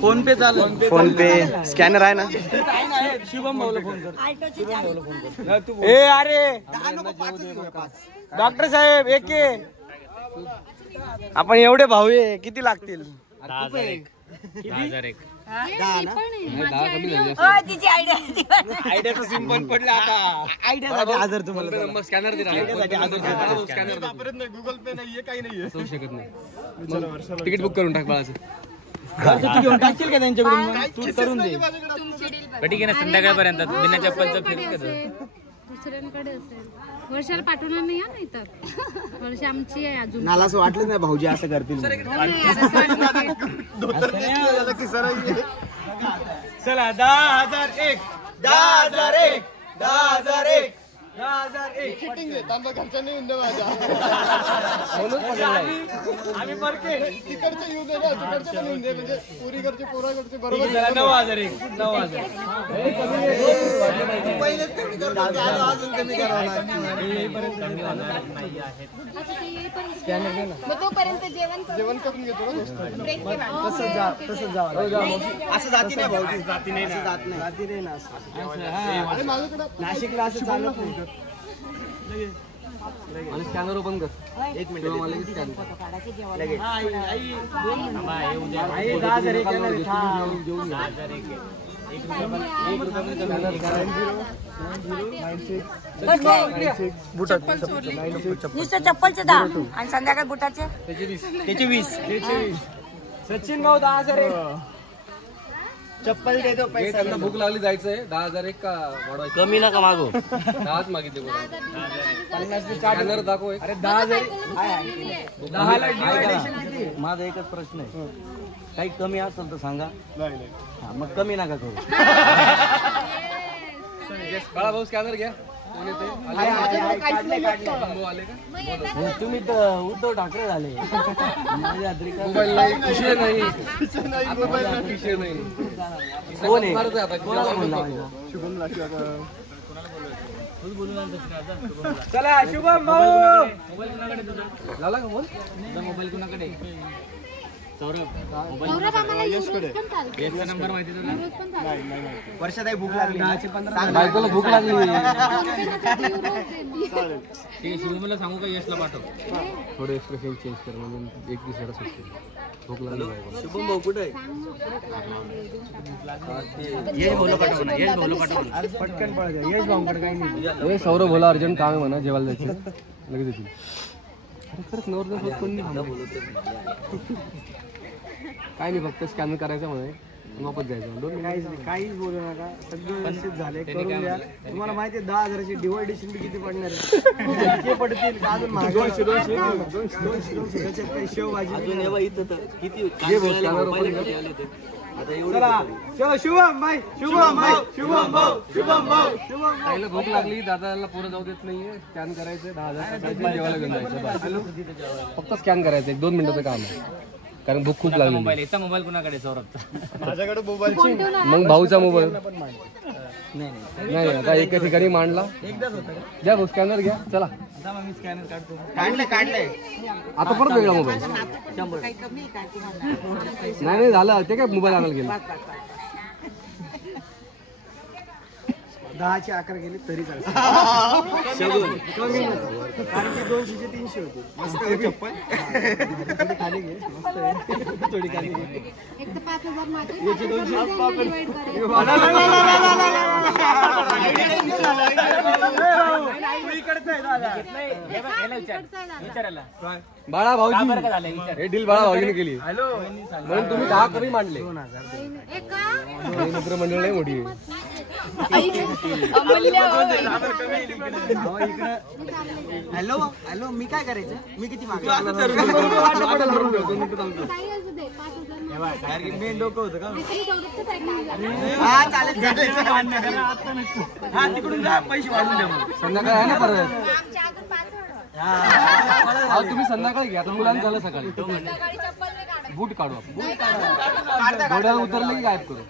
फोन पे चालू, फोन पे स्कॅनर आहे ना. शुभम भाऊला फोन कर. ए अरे डॉक्टर साहेब, एक आपण एवढे भाऊ आहे, किती लागतील? 10,001. आयडियाचं सिम पण पडलं आता. आयडियासाठी हजार तुम्हाला स्कॅनर दिला, गुगल पे नाहीये, काही नाहीये. होऊ शकत नाही. तिकीट बुक करून टाक बाळाचं. तू घेऊन टाकशील का त्यांच्याकडून? तू करून दे. ठीक आहे ना, संध्याकाळपर्यंत बिना चप्पलचं फिरून दुसऱ्यांकडे असेल. वर्षाला पाठवणार नाही नाही तर वर्ष आमची आहे अजून. मला असं वाटलं नाही भाऊजी असं करतील. चला 10,001, 10,001, 10,001, 10,001. आम्ही बरके तिकडचे येऊ दे ना, तिकडचे पण येऊ दे, म्हणजे पुरीकडचे पोराकडचे बरोबर. 9,001, 9,000. तोपर्यंत जेवण करून घेतो ना. असं जाती नाही भाऊजी, जाती नाही ना, जात नाही ना. नाशिकला असं चालत नाही. स्कॅनर ओपन कर. एक मिनिट मला स्कॅन लगेच. चप्पलचे 10 आणि संध्याकाळी बुटाचे त्याचे 20. सचिन भाऊ 10,001. चप्पल देतो, पैसा भूक लागली, जायचंय. 10,001 का वाढवायचं? कमी नका मागू. 10 मागितले. 50 दाखव. अरे 10,000. 10ला डिवायडेशन किती? माझा एकच प्रश्न आहे, काही कमी असेल तर सांगा. मग कमी नका करू. बाळा भाऊ स्कॅनर घ्या. तुम्ही तर उद्धव ठाकरे झाले. मोबाईल नाही, विषय नाही, विषय नाही. कोण आहे? कोणाला बोलला? चला शुभम भाऊ. झाला का बोल? मोबाईल कुणाकडे? सौरभ आम्हाला युरोप पण चालते. याचा नंबर माहिती तुला? वर्षाताई भूक लागली. बायकोला भूक लागली. ते शुभमला सांगू का यशला पाठव? थोडे एक्सप्रेशन चेंज कर म्हणजे एक दिवसाला सुट्टी. भूक लागली बायकोला. शुभम भाऊ कुठे आहे? यश बोलो पाठव ना, यश बोलो पाठव ना. पटकन पळ गया. यश भाऊकडे काही नाही. सौरभ बोला अर्जंट काम आहे म्हणा, जेवायला जायचं लगेच येतील. खरंच नवरदेव कोण नाही काय नाही, फक्त स्कॅन करायचं म्हणे वापस जायचं. 2 मिनिट काहीच बोलू नका. सगळं व्यवस्थित झाले. करून द्या. तुम्हाला माहिती आहे 10,000ची डिवायडेशन बी किती पडणार आहे? किती पडतील का अजून महाग? 200 त्याच्यात काही शेवभाजी किती? चलो शुभम भाई, शुभम भाई, शुभम भाऊ, शुभम भाऊ, शुभम भाऊ. भूक लागली, दादाला पोरं जाऊ देत नाहीये. स्कॅन करायचं 10,000 जेवायला घेऊन जायचं. फक्त स्कॅन करायचं 1-2 मिनिटाचं काम आहे, कारण भूक खूप लागली. मोबाईल याचा मोबाईल कुणाकडे? सौरभचा. माझ्याकडे मोबाईल. मग भाऊचा मोबाईल नाही. आता एका ठिकाणी मांडला. द्या भाऊ स्कॅनर घ्या. चला मी स्कॅनर काढतो. काढलंय. आता परत वेगळा मोबाईल. नाही झालं ते काय मोबाईल आणायला गेला. 10चे 11 गेले तरी चालतं. कारण की 200चे 300 होते. मस्त चप्पल थोडी खाली घे. मस्त थोडी खाली घे. एक तर 5,000 माझे. याचे 200 बाळा भाऊजी हे डील बाळा भाऊजीने केली. म्हणून तुम्ही 10 कमी मांडले. मित्र मंडळ नाही मोठी. हॅलो हॅलो, मी काय करायचं? मी किती मागतो? मेन डोकं होतं का? हा चालेल. हा तिकडून जा, पैसे वाढून द्या मला. संध्याकाळी आहे ना परत. तुम्ही संध्याकाळी घ्या. आता मुलांना झालं सकाळी. बूट काढू आपण. घोड्याला उतरलं की गायब करू.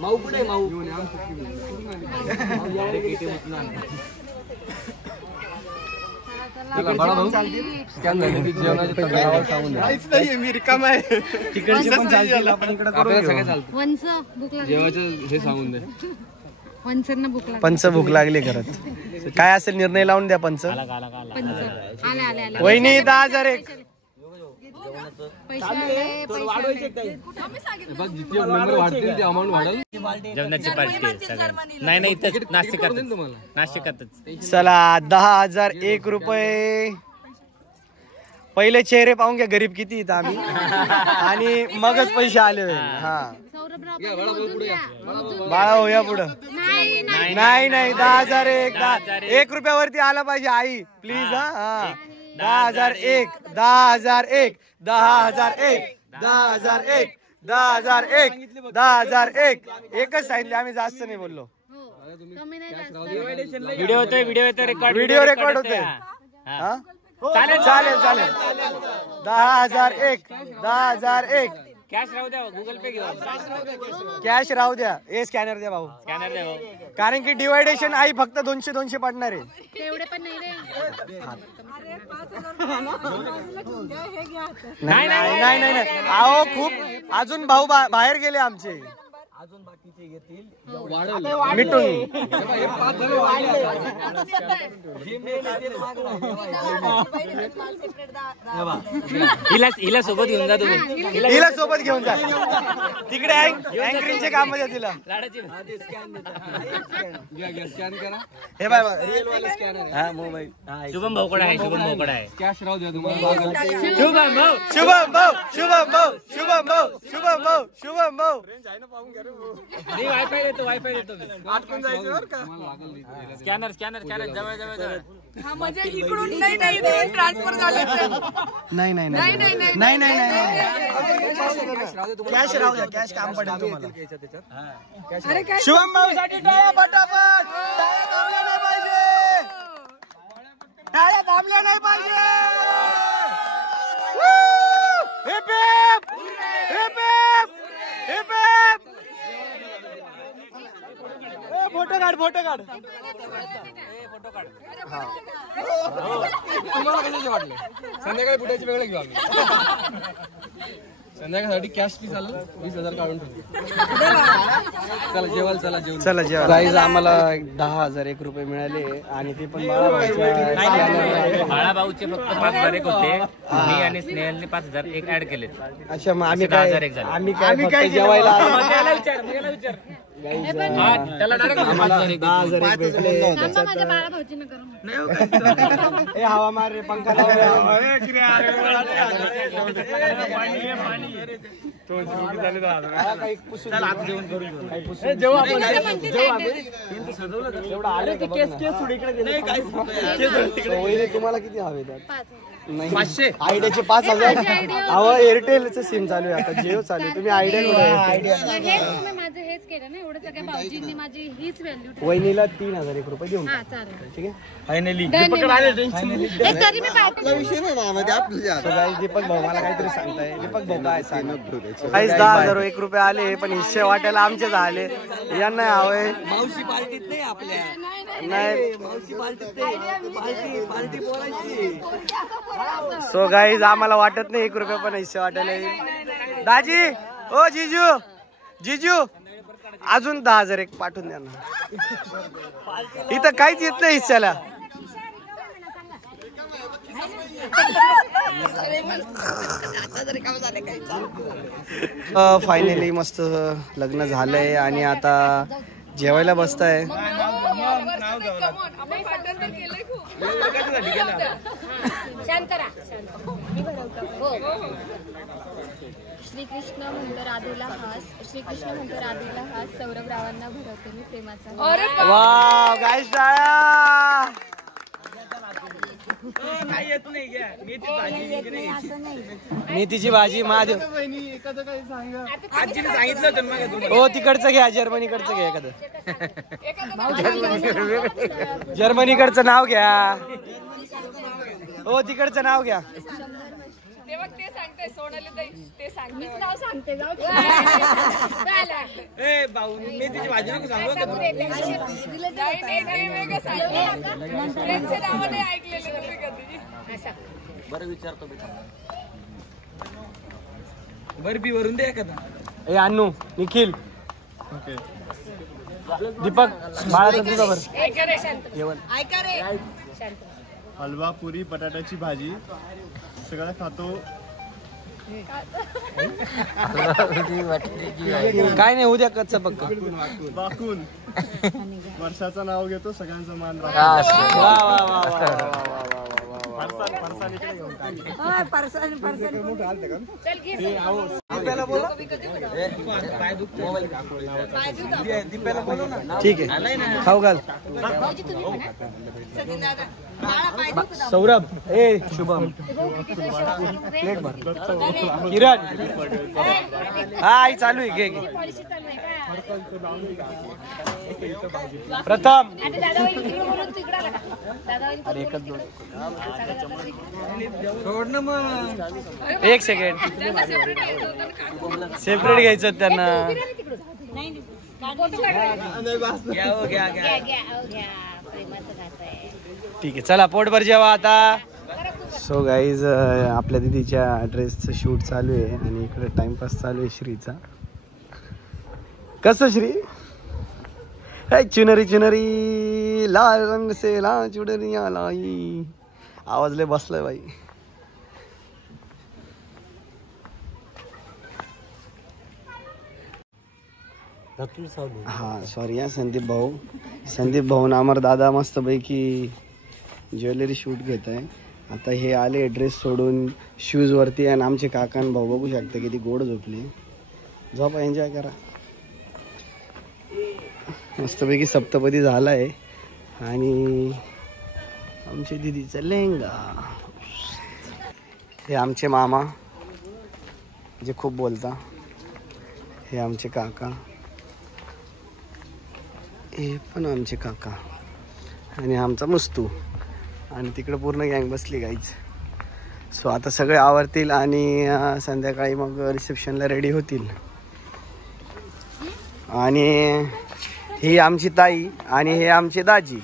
माऊ कुठे? माऊ बाळा भाऊ स्कॅन झाले की जेवणाचे सांगून द्या. मी रिकाम आहे. तिकडचे पण चालतील. आपण इकडे आपल्याला सगळं चालतं. वंच भूक लागली. जेवायचं हे सांगून द्या. वंचांना भूक लागली. पंच भूक लागली खरंच. काय असेल निर्णय लावून द्या. पंच पंच आले आले आले. वहिनी 10,001. पैसे आले. बघ जितके मेंबर वाढतील ते अमाऊंट वाढेल. जेवणाची पार्टी. नाही इथं नाशिकातच. नाशिकातच. चला 10,001 रुपये. पहिले चेहरे पाहून घ्या गरीब किती इथं आम्ही, आणि मगच पैसे आले. हा बाळा हो या पुढं. नाही 10,001. 1 रुपयावरती आला पाहिजे आई प्लीज. हा 10,001. 10,001. 10,001. 10,001. 10,001. 10,001. एकच सांगितले आम्ही, जास्त नाही बोललो. व्हिडिओ येतोय रेकॉर्ड. व्हिडिओ रेकॉर्ड होतोय. चालेल चालेल चालेल. 10,001. 10,001. कॅश राहू द्या, गुगल पे घेऊ. कॅश राहू द्या. हे स्कॅनर द्या भाऊ. स्कॅनर द्या भाऊ. कारण की डिवायडेशन आई फक्त 200 पडणार आहे. तेवढे पण नाही रे. नाही अहो खूप अजून भाऊ बाहेर गेले आमचे. अजून बाकीचे घेतील मिटून. हिला सोबत घेऊन जा तुम्ही. हिला सोबत घेऊन जा. तिकडे अँकरिंगचे काम द्या तिला. स्कॅन करा. हे बाय रिअल वाला स्कॅनर. हा मोबाईल शुभम भाऊकडे आहे. कॅश राहू द्या तुम्हाला. शुभम भाऊ. शुभम भाऊ. शुभम भाऊ. शुभम भाऊ. शुभम भाऊ. शुभम भाऊ. वायफाय देतो आटकून जायचं बरं का. स्कॅनर स्कॅनर स्कॅनर जवळ जवळ जवळ हा म्हणजे इकडून नाही ट्रान्सफर झालं नाही नाही नाही नाही नाही कॅश राहू द्या. कॅश काम पडेल तुम्हाला. शुभम भाऊ साठी टाळ्या पटापट. टाळ्या थांबल्या नाही पाहिजे. टाळ्या थांबल्या नाही पाहिजे. Heap heap heap heap heap. Photo काढ फोटो काढ. तुम्हाला कशाचे वाटले? संध्याकाळी बुटाची वेगळं घेऊ आम्ही. संध्याकाळसाठी कॅश बी चालेल. 20,000 काढून ठेवू. चला जेवायला चला जेवण. चला जेवा. गाईज आम्हाला 10,001 रुपये मिळाले आणि ते पण बाळाभाऊचे फक्त 5,001 होते. मी आणि स्नेहलने 5,001 ऍड केले. अच्छा मग आम्ही 10,001 झाले. आम्ही काय जेवायला विचार त्याला आम्हाला 10,001 भेटले. माझ्या बाळाभाऊची करून ए हवा मार रे. पंखा तुम्हाला किती हवे त्यात? नाही 500. आयडियाचे 5,000. अहो एअरटेलचं सिम चालू आहे आता. जिओ चालू आहे. तुम्ही आयडिया माझं हेच केलं ना एवढं सगळ्या भाऊजींनी माझी हीच व्हॅल्यू. वहिनीला 3,001 रुपये देऊन ठीक आहे. फायनली तरी मी दीपक भाऊ मला काहीतरी सांगताय. दीपक भाऊ काय सांगत 10,001 रुपये आले पण हिस्से वाटायला आमचे झाले. यांना हवंय मावशी पार्टीत नाही आपल्या. नाही. मावशी पार्टीत पार्टी बोलायची. सो गाईज आम्हाला वाटत नाही 1 रुपया पण हिस्से वाटायला येईल. दाजी ओ जिजू जिजू अजून 10,001 पाठवून द्या ना. इथं काहीच येत नाही हिस्स्याला. फायनली मस्त लग्न झालंय आणि आता जेवायला बसताय. श्रीकृष्ण म्हणतो राधेला हास. श्रीकृष्ण म्हणतो राधेला हास. सौरभ रावांना भरवते मी प्रेमाचा. वाव गाईस टाळ्या. मेथीची भाजी महादेव. हो तिकडचं घ्या. जर्मनीकडचं घ्या एखादं. जर्मनीकडचं नाव घ्या. हो तिकडचं नाव घ्या. ते सांगते सोनाली ताई ते सांगते. मीच नाव सांगते. भाऊ मेथीची भाजी नको सांगू. बरं विचारतो बेटा. बर्फी वरून दे एखादा. ए अन्नू निखिल दीपक बाळा तुझा बरं जेवण. हलवा पुरी बटाट्याची भाजी सगळं खातो. काय नाही उद्या कच्चं पक्क. वाकून वर्षाचं नाव घेतो. सगळ्यांचा मान ठीक आहे खाऊ घाल. सौरभ ए शुभम प्लेट भर. किरण हा आई चालू आहे. घे प्रथम. अरे एकच दोन. एक सेकंड सेपरेट घ्यायचं त्यांना. ठीक आहे चला पोटभर जेवा आता. सो गाईज आपल्या दीदीच्या ड्रेसचं शूट चालू आहे आणि इकडे टाइमपास चालू आहे श्रीचा. कसं श्री चुनरी चुनरी लाल रंग से लाल चुनरिया लाई. आवाज लय बसलाय बाई. हा सॉरी हा संदीप भाऊ अमर दादा मस्त पैकी ज्वेलरी शूट घेत आहे. आता हे आले ड्रेस सोडून शूज वरती आणि आमचे काका आणि भाऊ बघू शकता किती गोड झोपले. झोपा एन्जॉय करा. मस्तपैकी सप्तपदी झाला आहे आणि आमच्या दिदीचा लेंगा. हे आमचे मामा जे खूप बोलता. हे आमचे काका, हे पण आमचे काका आणि आमचा मुस्तू आणि तिकडं पूर्ण गँग बसली गाईच. सो आता सगळे आवरतील आणि संध्याकाळी मग रिसेप्शनला रेडी होतील. आणि ही आमची ताई आणि हे आमचे दाजी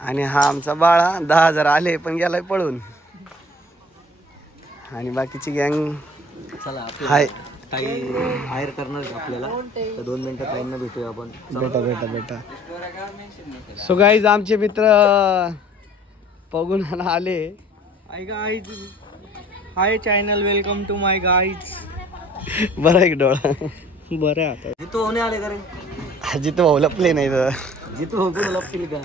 आणि हा आमचा बाळा. 10,000 आले पण गेलाय पळून. आणि बाकीची गँग चला हाय. ताई हायर करणार आपल्याला, तर 2 मिनिटं ताईंना भेटूया आपण. बेटा. सो गाईज आमचे मित्र बघून आले. Hi guys, hi channel, welcome to my guys. बरं एक डोळा बरं. आता जितू होणे आले का रे? जितू भाऊ लपले नाही तर जितू भाऊ लपतील का?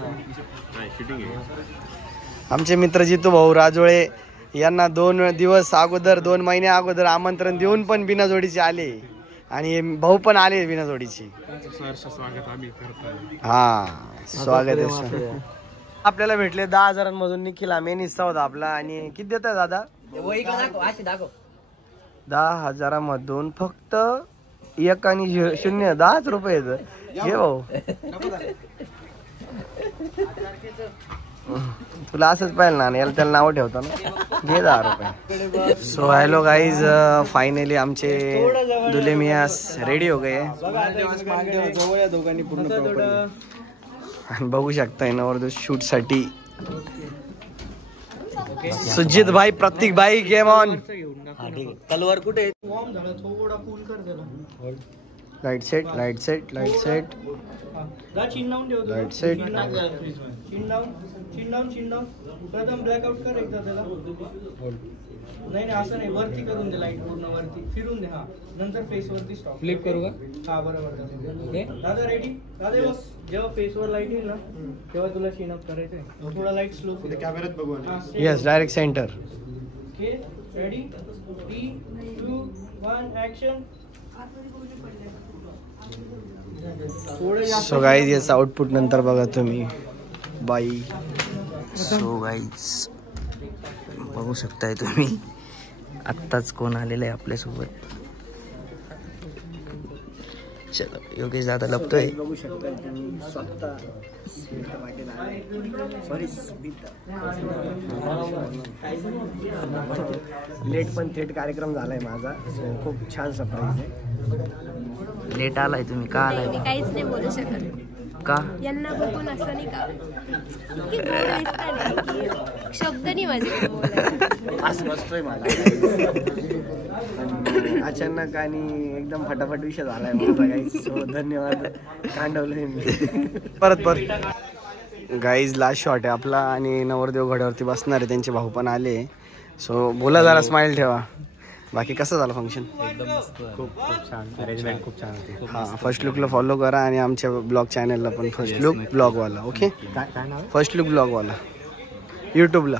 आमचे मित्र जितू भाऊ राजोळे यांना 2 दिवस अगोदर 2 महिने अगोदर आमंत्रण देऊन पण बिना जोडीचे आले आणि भाऊ पण आले बिना जोडीचे. हा स्वागत आहे. आपल्याला भेटले 10,000 निखिल मेन हिस्सा होता आपला. आणि किती देत आहे दादा? 10,000 फक्त 1 आणि 0 10 रुपये येतं. हे भाऊ तुला असंच पाहिजे ना, याला त्याला नाव ठेवतो ना. घे 10 रुपये. सो हॅलो गाईज, फायनली आमचे दुल्हे मियास रेडी हो गए. दोघांनी पूर्ण आणि बघू शकताय नवरदेव शूट साठी सुजित भाई, प्रतीक भाई, गेम ऑन. तलवार कुठे? Light set light set light set light set. प्रथम ब्लॅकआउट कर एकदा त्याला. नाही असं नाही, वरती करून दे, लाईट पूर्ण वरती फिरून दे. हा नंतर फेस वरती स्टॉप. फ्लिप करू का? हा बरोबर. दादा रेडी? दादा बस, जेव्हा फेस वर लाईट येईल ना तेव्हा तुला शीन अप करायचंय. थोडा लाईट स्लो कॅमेऱ्यात बघू. Yes, direct centre. Okay ready? 3, 2, 1 action. So guys याचं आउटपुट नंतर बघा तुम्ही. बाई. सो गाईज बघू शकताय तुम्ही आत्ताच कोण आलेलं आहे आपल्यासोबत. चलो योगेश दादा लपतोय. बघू शकताय तुम्ही स्वतः लेट पण थेट कार्यक्रम झालाय माझा. सो खूप छान सरप्राईज आहे. लेट आलाय तुम्ही? का आलाय? मी काहीच नाही बोलू शकत. का? यांना बघून असं नाही का की शब्द नाही माझे बोलायला. असं बसतोय मला अचानक आणि एकदम फटाफट विषय झालाय माझा गाईज. सो धन्यवाद, कांडवलंय मी. परत गाईज लास्ट शॉट आहे आपला आणि नवरदेव घोड्यावरती बसणार आहे. त्यांचे भाऊ पण आले. सो बोला, जरा स्माइल ठेवा. बाकी कसं झालं फंक्शन? एकदम मस्त, खूप छान. अरेंजमेंट खूप छान होती. हां, फर्स्ट लुकला फॉलो करा आणि आमच्या ब्लॉग चॅनलला पण फर्स्ट लुक ब्लॉगवाला. ओके, काय नाव? फर्स्ट लुक ब्लॉगवाला यूट्यूबला.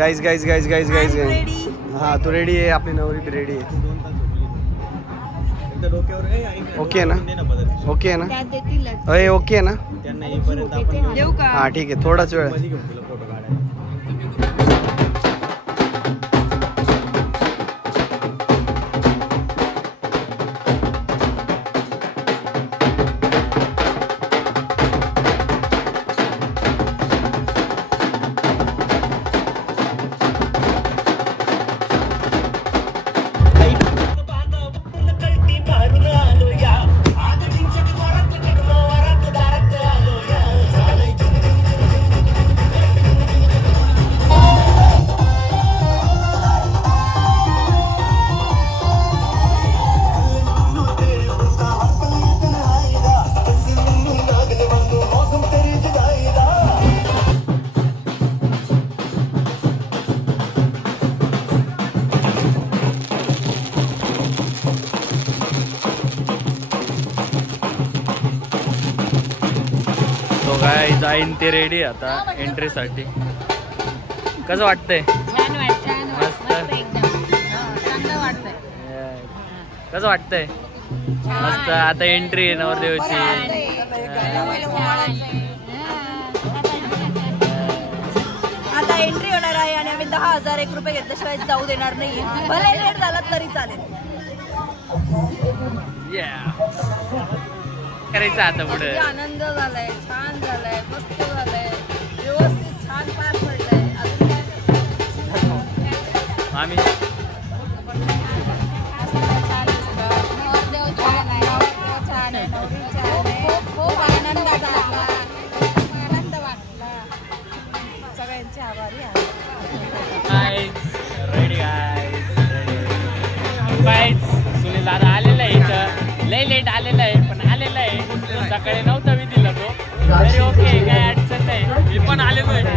Guys guys guys guys guys हाँ तू रेडी आहे, आपली नवरी भी रेडी आहे. ओके ना, ओके ना, अय ओके ना. हाँ ठीक आहे, थोडाच वेळ. जाईन ते रेडी आता एंट्री साठी. कसं वाटतंय? मस्त. कसं वाटतंय? मस्त. आता एंट्री आहे नवरदेवाची. आता एंट्री होणार आहे आणि आम्ही 10,001 रुपये घेतल्याशिवाय जाऊ देणार नाही. भले लेट झाला तरी चालेल. करायचं आता पुढे. आनंद झालाय, छान झालाय, मस्त झालाय, व्यवस्थित छान पार पडलाय. आम्ही खूप आनंद झाला, आनंद वाटला. सगळ्यांचे आभारी आहे. सुनील दादा आलेला आहे इथं, लय लेट आलेला आहे पण आलेला आहे. सकाळी 9चा विधीला तो. तरी ओके, काय अडचण नाही, मी पण आलेलो आहे.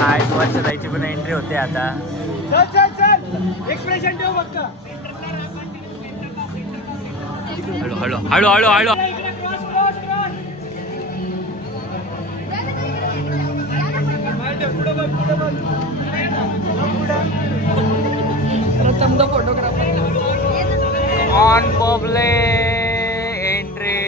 हाय वर्षाताईची पण एंट्री होते आता. चल चल चल एक्सप्रेशन ठेव बघा. हळू हळू हळू हळू हळू. ऑन बॉबले entry.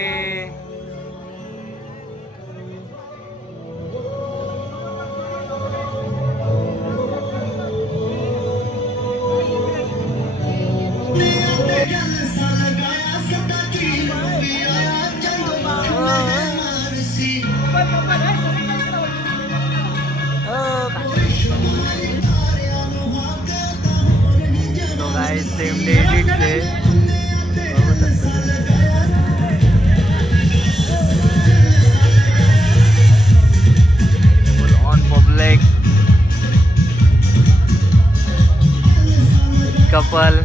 Same day edit on public couple.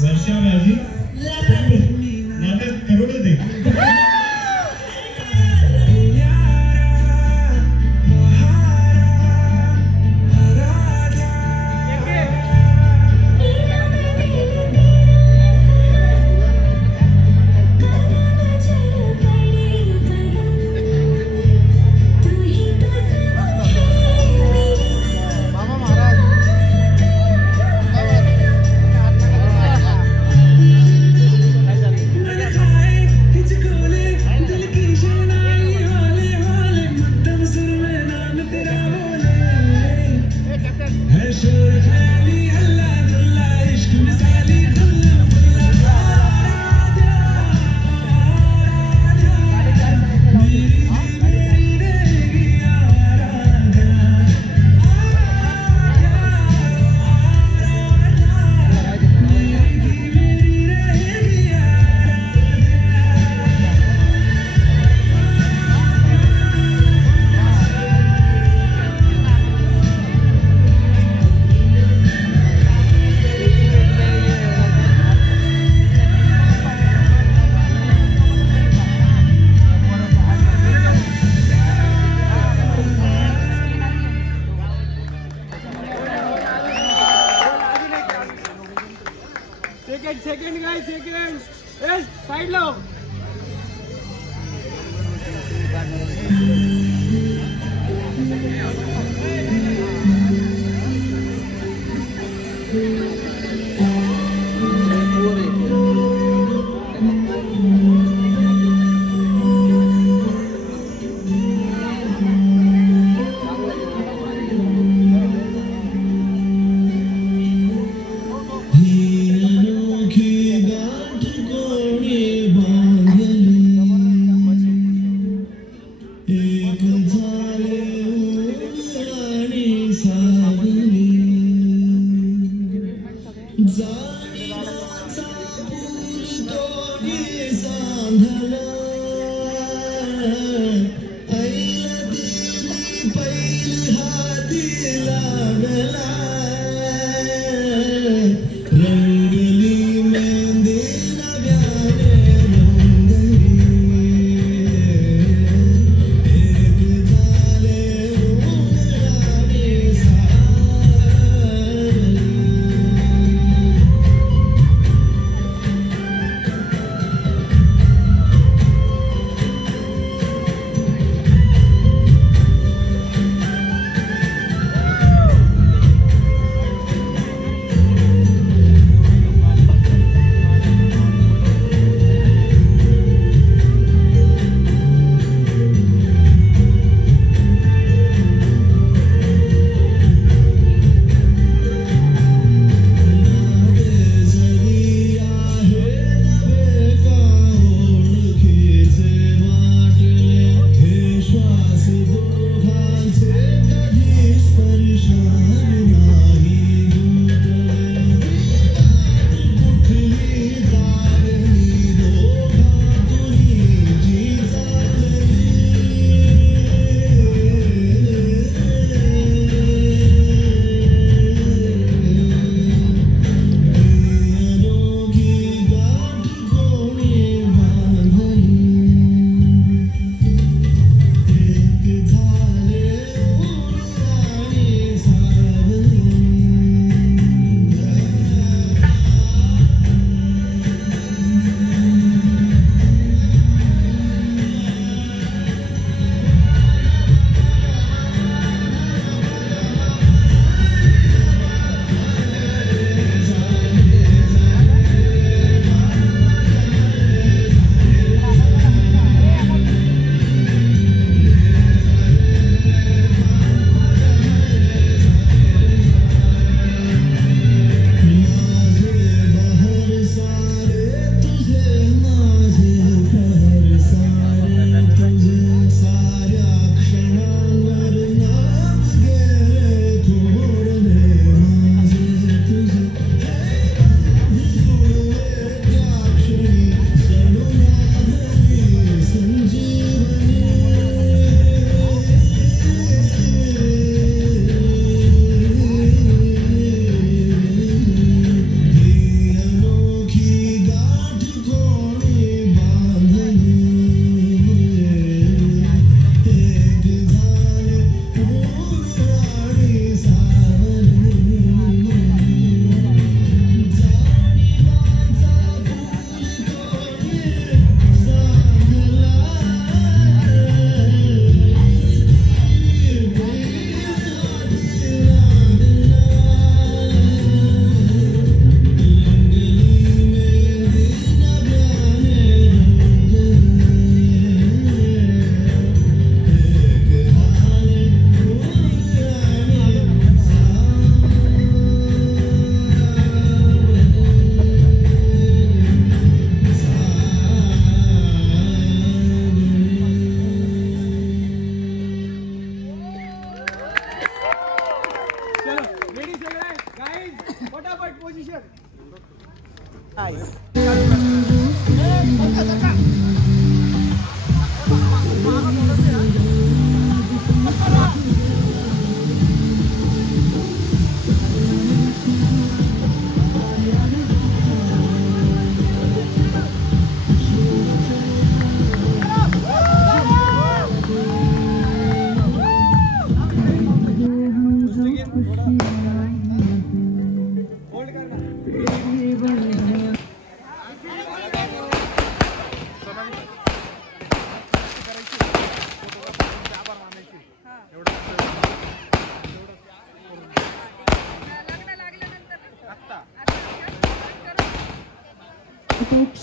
Varsha माझी नाटक करोड दे.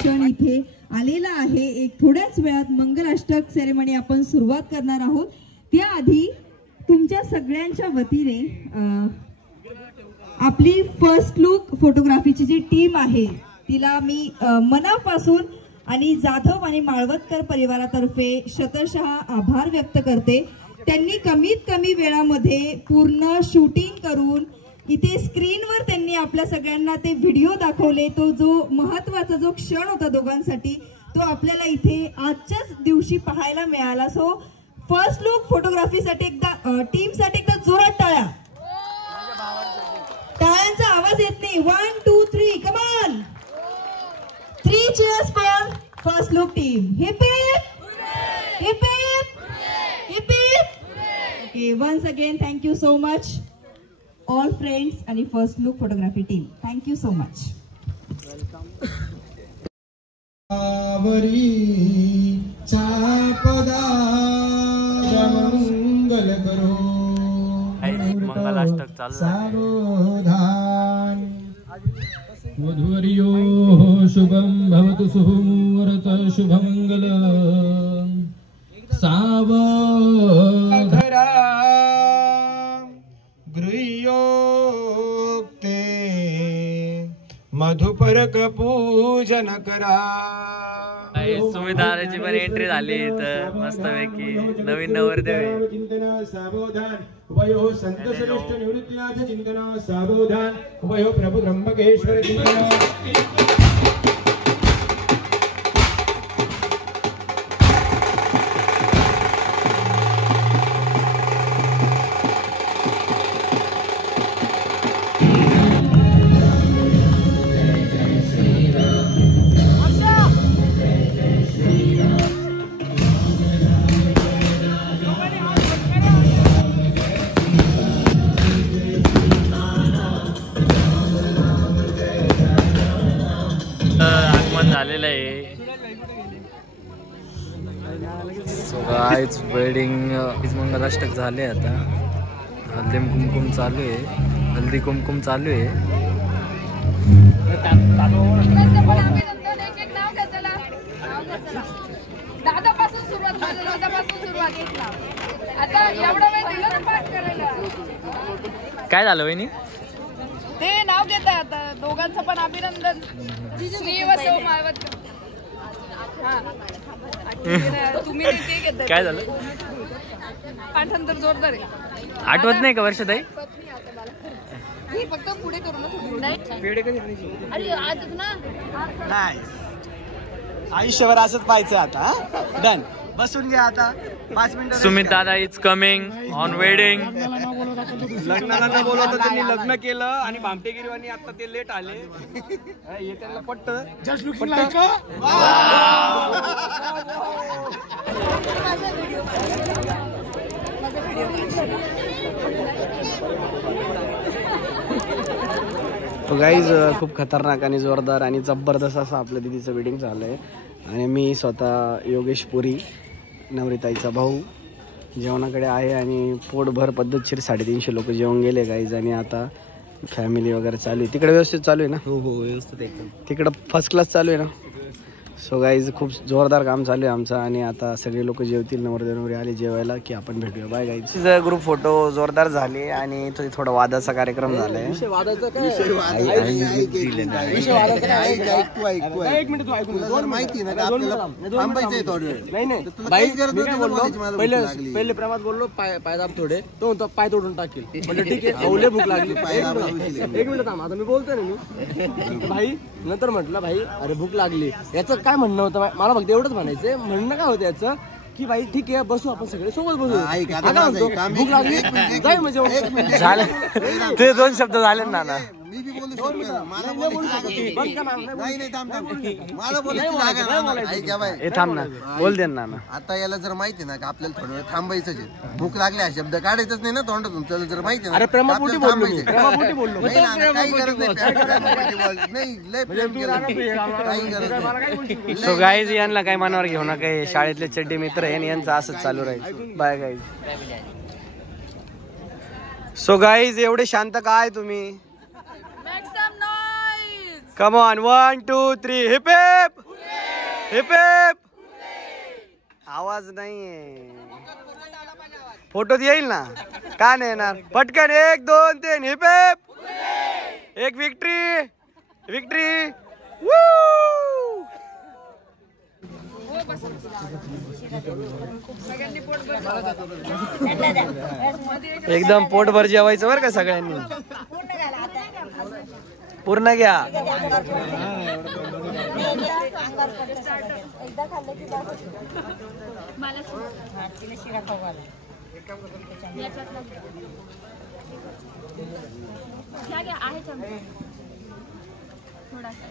क्षण इथे आलेला आहे. एक थोड्याच वेळात मंगलाष्टक सेरेमनी आपण सुरुवात करणार आहोत. त्याआधी तुमच्या सगळ्यांच्या वतीने आपली फर्स्ट लुक फोटोग्राफीची जी टीम आहे तिला मी मनापासून आणि जाधव आणि माळवतकर परिवारातर्फे शतशः आभार व्यक्त करते. त्यांनी कमीत कमी वेळामध्ये पूर्ण शूटिंग करून इथे स्क्रीनवर त्यांनी आपल्या सगळ्यांना ते व्हिडिओ दाखवले. तो जो महत्वाचा जो क्षण होता दोघांसाठी तो आपल्याला इथे आजच्याच दिवशी पाहायला मिळाला. सो फर्स्ट लुक फोटोग्राफीसाठी एकदा टीमसाठी एकदा जोरात टाळ्या. टाळ्यांचा आवाज येत नाही. 1 2 3 come on. 3 cheers for first look team. Hip hip, hip hip, hip hip. Okay, once again thank you so much all friends and first look photography team. Thank you so much. Welcome. मंगल करो मंगलाष्टक चालू सावधान. वधूवर्यो शुभं भवतु सुमुहूर्त शुभमंगल. सावधान गृह्योक्ते मधुपरक पूजन करा. सुमिताची पण एंट्री झाली तर मस्त पैकी नवीन नवरदेव. चिंतन सावधान वयो संत श्रेष्ठ निवृत्तीनाथ चिंतन सावधान वयो प्रभु ब्रह्मकेश्वर चिंतन. झालेलं आहे. सो गाइस वेडिंग मंगलाष्टक झाले. आता हल्दी कुमकुम चालू आहे. हल्दी कुमकुम चालू आहे. दादापासून सुरुवात. आता एवढा वेळ दिला ना पाठ करायला. काय झालं वहिनी? ते नाव घेत आहे आता दोघांचं पण अभिनंदन. श्री वसव माळवतकर. तुम्ही ते घेत काय झालं? पाठांतर जोरदार आहे. आठवत नाही का वर्षाताई? फक्त पुढे करू ना. अरे आजच ना. नाही आयुष्यभर असंच पाहायचं आता. डन. बसून घ्या आता 5 मिनिटं. सुमित दादा इज कमिंग ऑन वेडिंग. लग्नाला न बोलवलं त्यांनी लग्न केलं आणि भामटेगिरीवानी आता ते लेट आले. हे त्यांना पट्ट जस्ट लुकिंग लाईक तो गाईज खूप खतरनाक आणि जोरदार आणि जबरदस्त असं आपल्या दीदीचं वेडिंग झालं आहे. आणि मी स्वतः योगेश पुरी नवरीताईचा भाऊ जेवणाकडे आहे. आणि पोटभर पद्धतशीर 350 लोक जेवण गेले गाईज. आणि आता फॅमिली वगैरे चालू आहे. तिकडे व्यवस्थित चालू आहे ना? हो हो व्यवस्थित एकदम. तिकडं फर्स्ट क्लास चालू आहे ना? सो गाईज खूप जोरदार काम चालू आहे आमचं. आणि आता सगळे लोक जेवतील. नवरदेव आले जेवायला की आपण भेटूया. Bye guys. ग्रुप फोटो जोरदार झाले आणि थोडा वादाचा कार्यक्रम झालाय. एक मिनिट तू ऐकून माहिती पहिले प्रेमात बोललो पाय दाब थोडे. तो म्हणतो पाय तोडून टाकेल. म्हणजे ठीक आहे ओले भूक लागली. एक मिनिट थांब आता मी बोलतोय ना मी भाई. नंतर म्हटलं भाई अरे भूक लागली. याचं काय म्हणणं होतं मला फक्त एवढंच म्हणायचं. म्हणणं काय होतं याचं की भाई ठीक आहे बसू आपण सगळे सोबत बसू. भूक लागली जाईल म्हणजे झालं. ते 2 शब्द झाले ना. मी बी बोलू शकतो. मला बोलू शकतो. नाही थांब. मला बोलायची जागा नाही. हे थांब ना. बोल दे ना. आता याला जर माहिती ना का आपल्याला थोडं वेळ थांबायचंच आहे. भूक लागली हा शब्द काढायचंच नाही ना तोंडातून. त्याला जर माहिती ना प्रेमापोटी बोललो. काही गरज नाही. लय प्रेम केलं काही गरज नाही. सो गाईज यांना काही मनावर घेऊ नका. हे शाळेतले चड्डी मित्र आहे यांचं असंच चालू राहील. Bye guys. सो गाईज एवढे शांत काय तुम्ही? Come on 1 2 3 heap heap. Heap heap. आवाज नाहीये. फोटोत येईल ना, का नाही येणार? पटकन 1 2 3 हिप हिप. एक विक्ट्री विक्ट्री. एकदम पोटभर जेवायचं बरं का सगळ्यांनी. पूर्ण घ्या.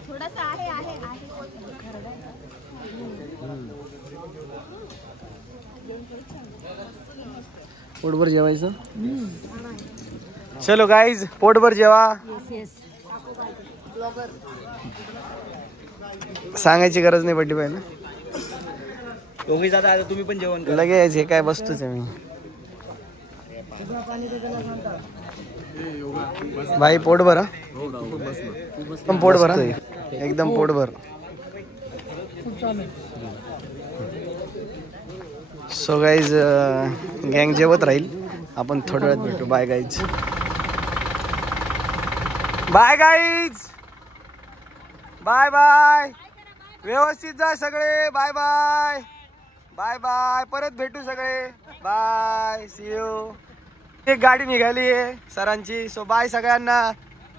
थोडासा आहे. पोटभर जेवायचं. चलो गाईज, पोटभर जेवा. सांगायची गरज नाही पडली पाहिजे दोघी जाता आता तुम्ही पण जेवण करा. लगेच. हे काय बसतोच आहे मी. भाई पोटभर. एकदम पोटभर. एकदम पोटभर. सो गाईज, गँग जेवत राहील. आपण थोड्या वेळात भेटू. Bye guys. Bye guys. Bye bye. व्यवस्थित जा सगळे. Bye bye. Bye bye. परत भेटू सगळे. बाय. See you. एक गाडी निघाली आहे सरांची. सो बाय सगळ्यांना.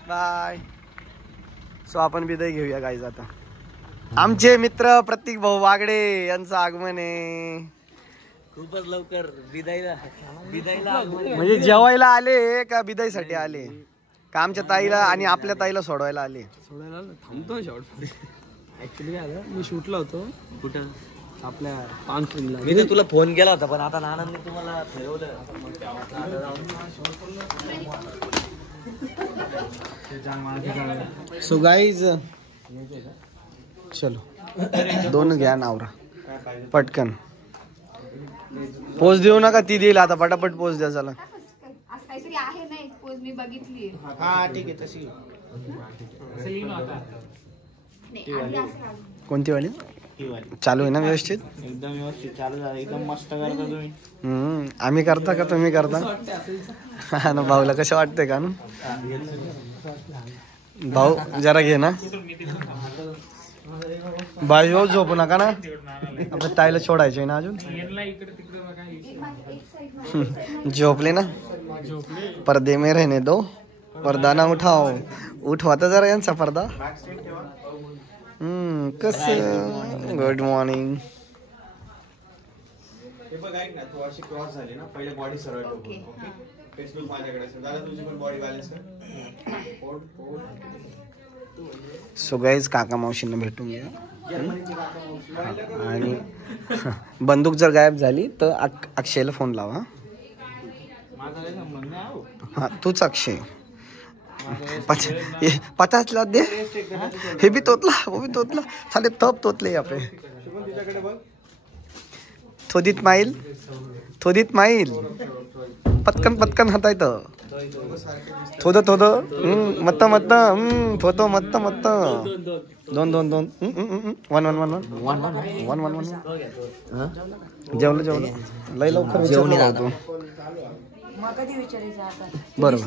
बाय. सो आपण विदाई घेऊया गाईज आता. आमचे मित्र प्रतीक भाऊ वागडे यांचं आगमन आहे. खूपच लवकर विदाईला म्हणजे जेवायला आले का विदाईसाठी आले का आमच्या ताईला आणि आपल्या ताईला सोडवायला आले? सोडायला थांबतो शॉर्ट. ऍक्च्युली आलं मी शूटला होतो. कुठं? आपल्या पानफुलीला. मी तर तुला फोन केला होता पण आता नानांनी तुम्हाला ठरवलं. सो गाईज, चलो 2 घ्या नावरा पटकन. पोच देऊ नका, ती देईल आता. पटापट पोच द्या. चला. असं काहीतरी आहे नाही पोज मी बघितली. हा ठीक आहे. तशी कोणती वाली? चालू आहे ना व्यवस्थित? एकदम व्यवस्थित चालू झालं. एकदम मस्त करता तुम्ही. आम्ही करता का तुम्ही करता? हा ना. भाऊला कसं वाटतंय का ना? भाऊ जरा घे ना. भाऊ झोपू नका ना. आपल्या ताईला सोडायचंय ना अजून. झोपले ना. पर्दे में रहने दो, पर्दा ना उठाओ. उठवाता जरा यांचा पर्दा. कस. Good morning. हे बघ ऐक ना, तू अशी क्रॉस झाली ना, पहिले बॉडी सरळ ठेव. ओके. फेसबुक माझ्याकडे असेल. दादा तुझी पण बॉडी बॅलन्स कर. सो गाईज, काका मावशींना भेटून घ्या. आणि बंदूक जर गायब झाली तर अक्षयला फोन लावा. हा तूच अक्षय. 50 लाख दे. हे भी तोतला, वो भी तोतला. साले तब तोतले यहाँ पे. थोडीत माईल. पटकन पटकन हाता येतं. थोडं मत्त थोडं मत्त. 2 1 जेवलं. लय लवकर विचारलं. बरोबर.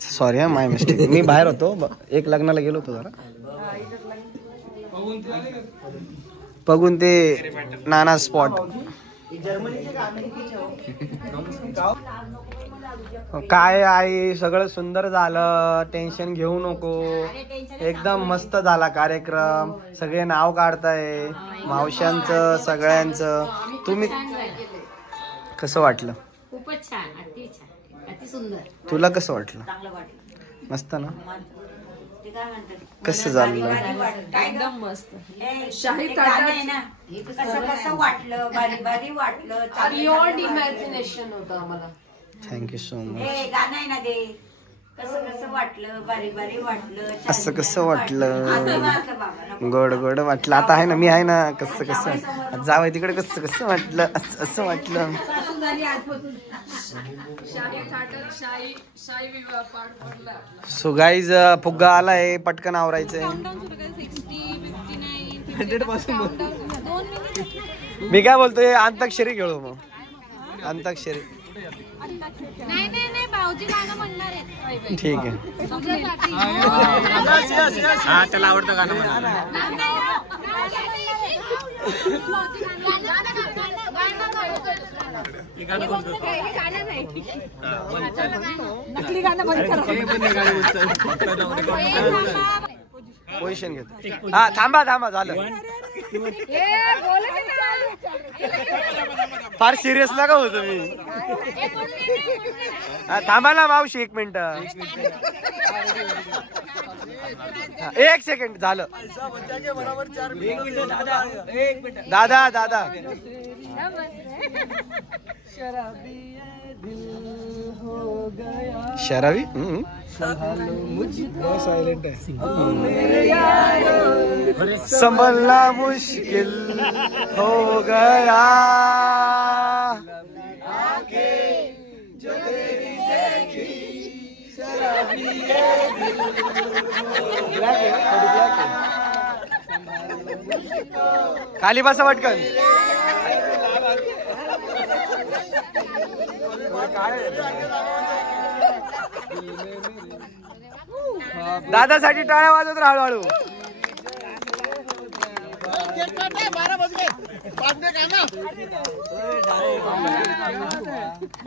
सॉरी हा, माय मिस्टेक. मी बाहेर होतो. एक लग्नाला गेलो होतो जरा. बघून ते नाना स्पॉट. काय आई, सगळं सुंदर झालं. टेन्शन घेऊ नको. एकदम मस्त झाला कार्यक्रम. सगळे नाव काढताय मावशांचं सगळ्यांचं. तुम्ही कसं वाटलं? खूपच छान. अति छान. अति सुंदर. तुला कसं वाटलं? मस्त ना. कसं झालं? एकदम मस्त. शाही ताटात कसं वाटलं? भारी वाटलं. बियॉन्ड इमॅजिनेशन होतं आम्हाला. Thank you so much. गाणं आहे ना ते. कसं वाटलं? भारी वाटलं. असं कसं वाटलं? गोड वाटलं. आता आहे ना, मी आहे ना. कसं जावं तिकडे. कसं वाटलं? असं वाटलं. सो गाईज, फुग्गा आलाय. पटकन आवरायचंय. 100 पासून मी काय बोलतोय अंताक्षरी खेळू मग. अंताक्षरी नाही भाऊजी गाणं म्हणणार आहे. ठीक आहे. हा त्याला आवडतं गाणं म्हणा. नकली गाणं बंद करा. पोझिशन घेतो. हा थांबा झालं. फार सिरियस नका हो तुम्ही. थांबा ना मावशी 1 मिनिट. 1 सेकंड झालं. दादा शराबी सायलेंट आहे. संभलना मुश्किल हो गया. खाली बसा पटकन. दादासाठी टाळ्या वाजवत राहा हळूहळू.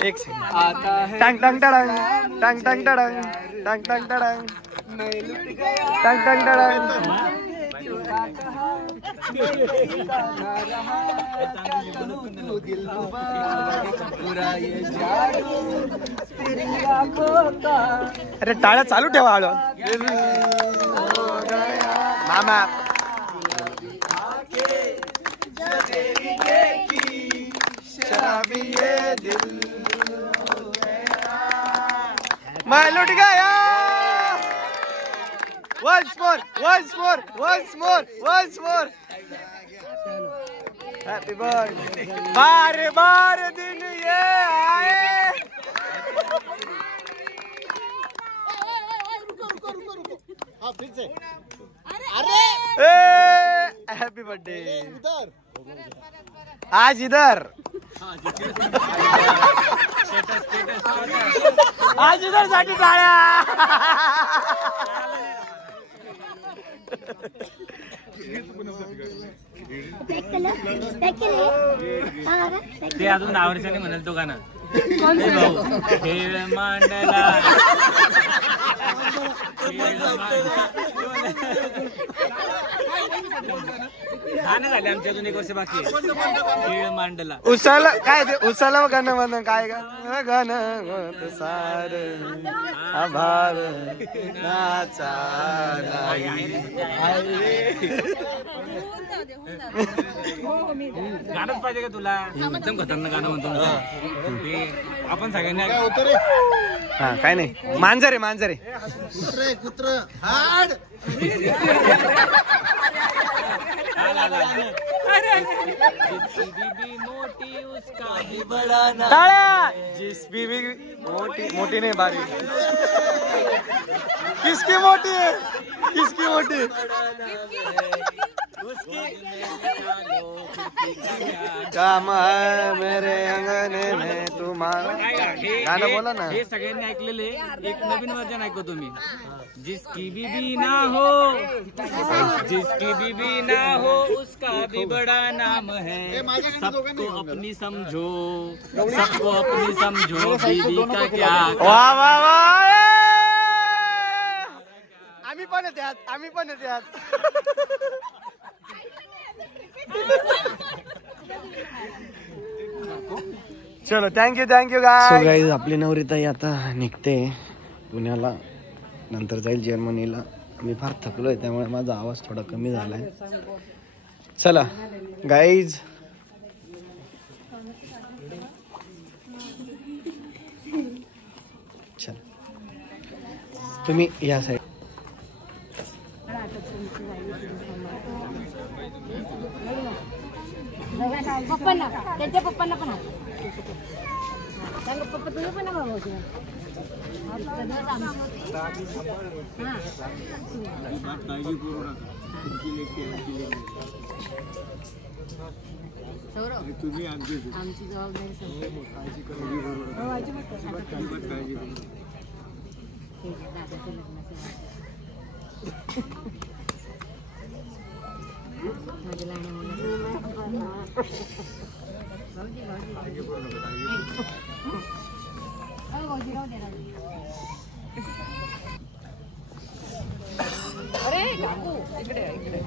एक सेकंड. टंग टंग टडंग टंग टंग टडंग टंग टंग टडंग टंग टंग टडंग. अरे टाळ्या चालू ठेवा हळू. मामा शराबी ये दिल मैं लुट गया. once more. Happy birthday. बार दिन ये आए. Happy birthday. आज इधर साठी टाळ्या. ते अजून 10 वर्षांनी म्हणाल तो गाणं. खेळ मांडला गाणं झाले आमच्या अजून 1 वर्ष बाकी आहे. खेळ मांडला उसाला काय ते उसाला गाणं म्हणून काय गाणं सार आभार नाचा गाणंच पाहिजे का तुला. एकदम खतरनाक गाणं म्हणतो आपण सगळ्यांनी. हा काय नाही. मांजरे कुत्र हाड. जिस बीबी मोटी नहीं बारी. किसकी मोटी है काम है मेरे अंगने में तुम्हारा. गाणं बोला ना. हे सगळ्यांनी ऐकलेले. एक नवीन वर्जन ऐकतो मी. जिसकी बीबी ना हो उसका भी बड़ा नाम है. सबको अपनी समझो बीबी का क्या. वाह आम्ही पण येतात. चलो थँक्यू गाईज. आपली नवरीताई आता निघते पुण्याला. नंतर जाईल जर्मनीला. मी फार थकलोय त्यामुळे माझा आवाज थोडा कमी झालाय. चला गाईज. चल तुम्ही या साईड. पप्पांना त्यांच्या पप्पांना पण पप्पा तुझं पण ना तुम्ही आमची जबाबदारी काळजी करू काळजी करू दादाचं माझ्या लहान अरे काकू इकडे इकडे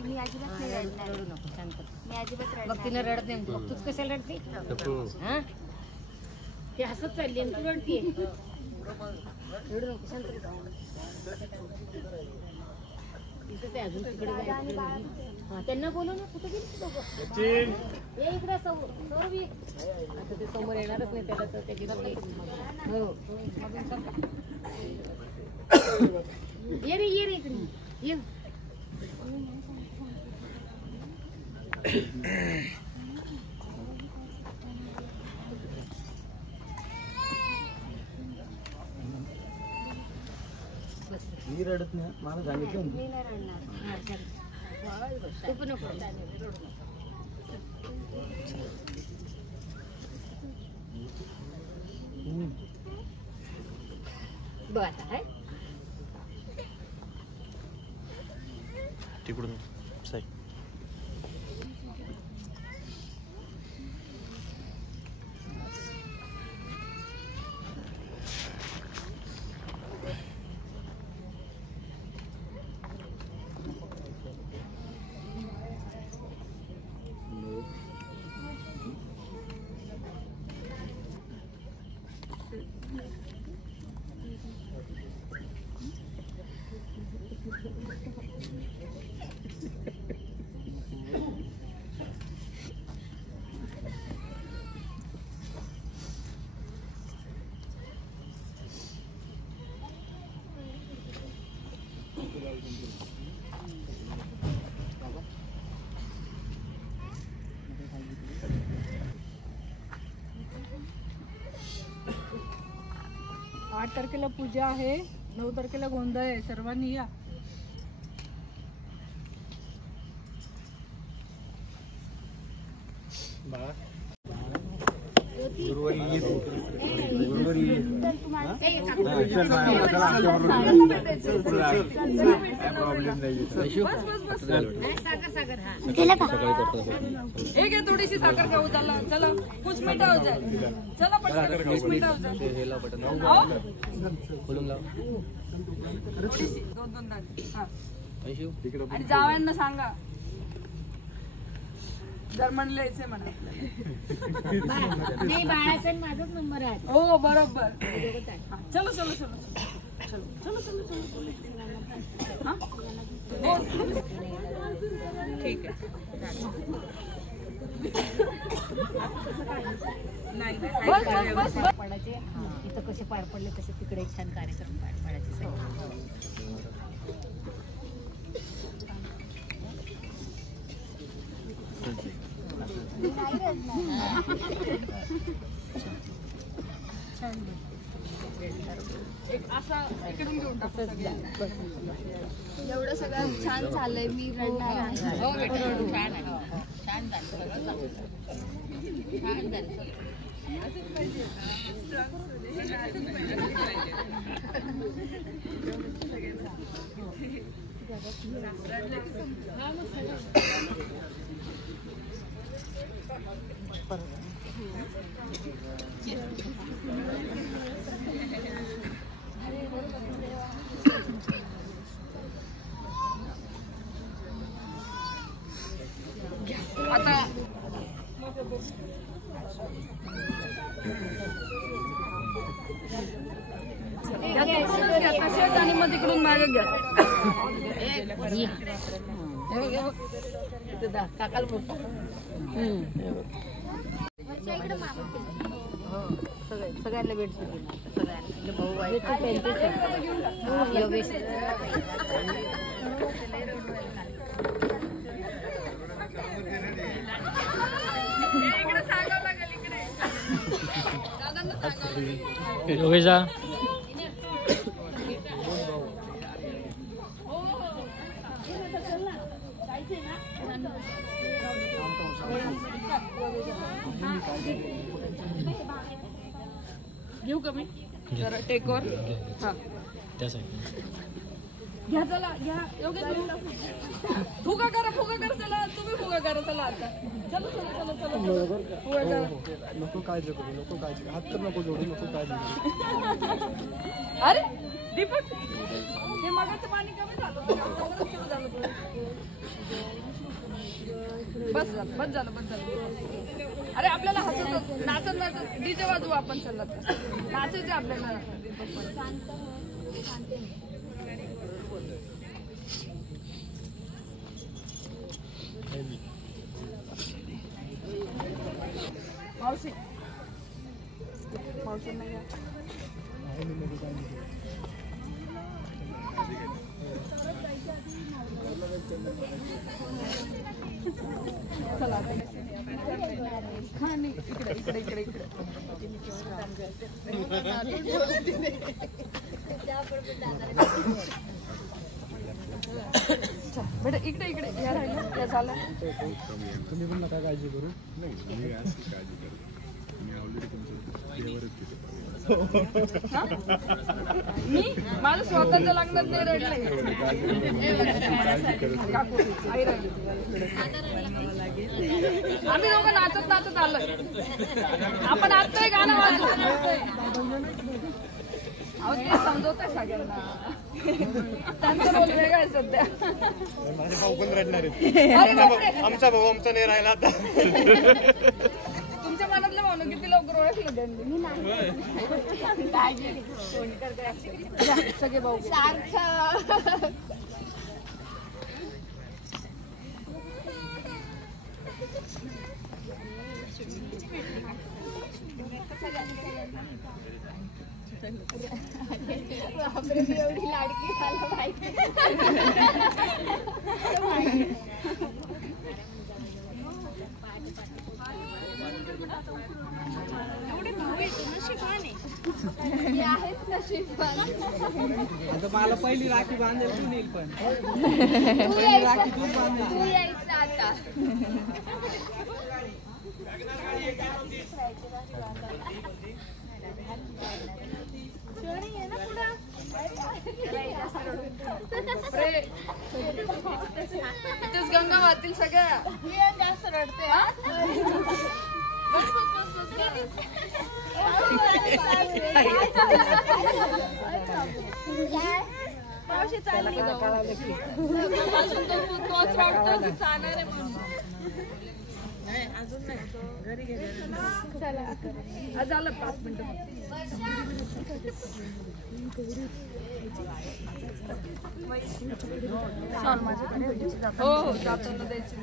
मी अजिबात नाही रडणार. मी अजिबात रडणार. बघ तिनं रडत नाही तू तूच कशाला रडते हा ते हसत चालली आणि तू रडतीये रडू नको शांत इथं ते अजून तिकडे हा त्यांना बोलव ना कुठे गेली ये इकडे सौरभ ये आता ते समोर येणारच नाही त्याला तर त्याची हो ये रे इकडे ये मी रडत नाही मला सांगितलं मी नाही रडणार. तू पण नको बघ आता हाय तिकडून साई आठ तारखेला पूजा आहे 9 तारखेला गोंधळ आहे सर्वांनी या गुरुवारी एक आहे थोडीशी साखर खाऊ चला चला कुछ मीठा हो जाए चला पटकन कुछ मीठा हो जाए थोडीशी 2 दाणे हा आणि जावयांना सांगा जर म्हणले यायचे म्हणा नाही बाळाचा माझाच नंबर आहे हो बरोबर चलो चलो चलो चलो चलो चलो चलो हाँ ठीक आहे बस पडायचे इथं कसे पार पडले तसे तिकडे एक छान कार्यक्रम पार पडायचे एक असा इकडून घेऊन टाकतो एवढं सगळं छान झालंय मी रडणार आहे. हो छान आहे छान झालं छान झालं आता तसेच आणि मग तिकडून माझ्या घ्या काकाला बोलतो सगळ्यांना भेट सगळ्यांना भाऊ आहे योगेश इकडे सांगावं लागेल इकडे. दादांना सांगावं लागेल. योगेशा घेऊ कमी जरा टेकवर. हा घ्या चला घ्या. योगेश फुगा करा चला. तुम्ही फुगा करा चला आता. चलो चलो चलो चलो फुगा करा. नको काळजी करू, नको काळजी, हात तर नको जोडू, नको काळजी. अरे दीपक हे मगाचं पाणी कमी झालं. बस झालं. अरे आपल्याला हसत नाचत डीजे वाजवू आपण. चला नाचायचे आपल्याला. मावशी नाही चला हा नाही इकडे बेटा इकडे या राहिलं या झालं. तुम्ही पण नका काळजी करू. मी माझं स्वतःच्या लग्नात नाही रडलंय. आम्ही दोघं नाचत आलोय. आपण आत्ताही गाणं वाजवू. अहो ते समजवत आहे सगळ्यांना. त्यांचा रोल वेगळा आहे सध्या. माझे भाऊ पण रडणार आहेत. आमचा भाऊ आमचा नाही राहिला आता. तुमच्या मनातलं म्हणून किती लवकर ओळखलं त्यांनी. सगळे भाऊ सारखं. एवढी लाडकी झालं माहिती. आता मला पहिली राखी बांधेल तू नाही पण. राखी तू यायचं आता. इथेच गंगा वाहतील सगळ्या. जास्त रडते. मावशी चालली तोच वाटतो की चालणार आहे म्हणून. अजून नाही घरी गेले. झालं 5 मिनिटं. हो जातो ना द्यायची.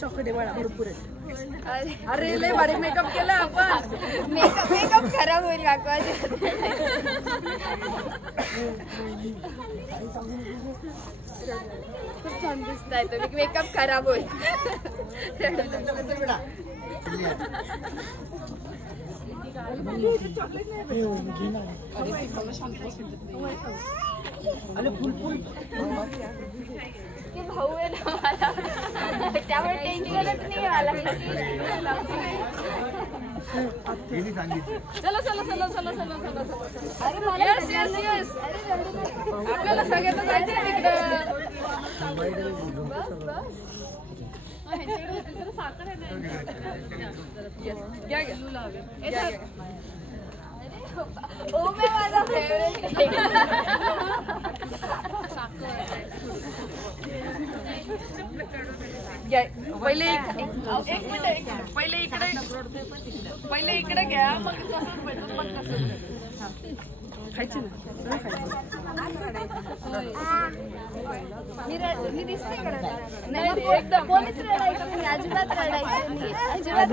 चॉकलेट वडा भरपूर आहे. अरे लय भारी मेकअप केला आपण. मेकअप खराब होईल काका. खूप छान दिसताय तुम्ही. मेकअप खराब होईल. भाऊ आहे ना मला, त्यामुळे टेन्शनच नाही मला. चला अरे येस आपल्याला सगळ्यांना जायचं आहे तिकडं. ओमे माझा फेवरेट. पहिले एक मिनिट पहिले इकडे घ्या मग तसंच भेटून मग कसं खायची ना. मी दिसते का नाही एकदम कोणीच रडायचं नाही. अजिबात रडायचं नाही. अजिबात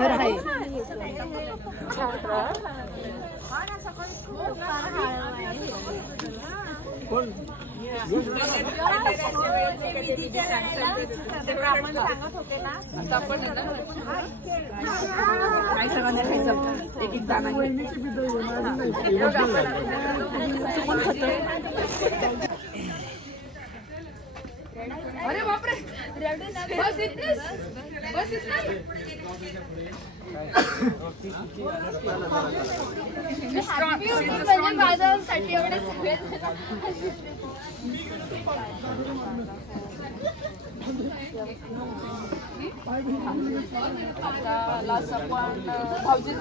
अरे बापरे बस इतनेच बस इतने माझ्यासाठी एवढे सगळे लास्ट आपण भाऊजी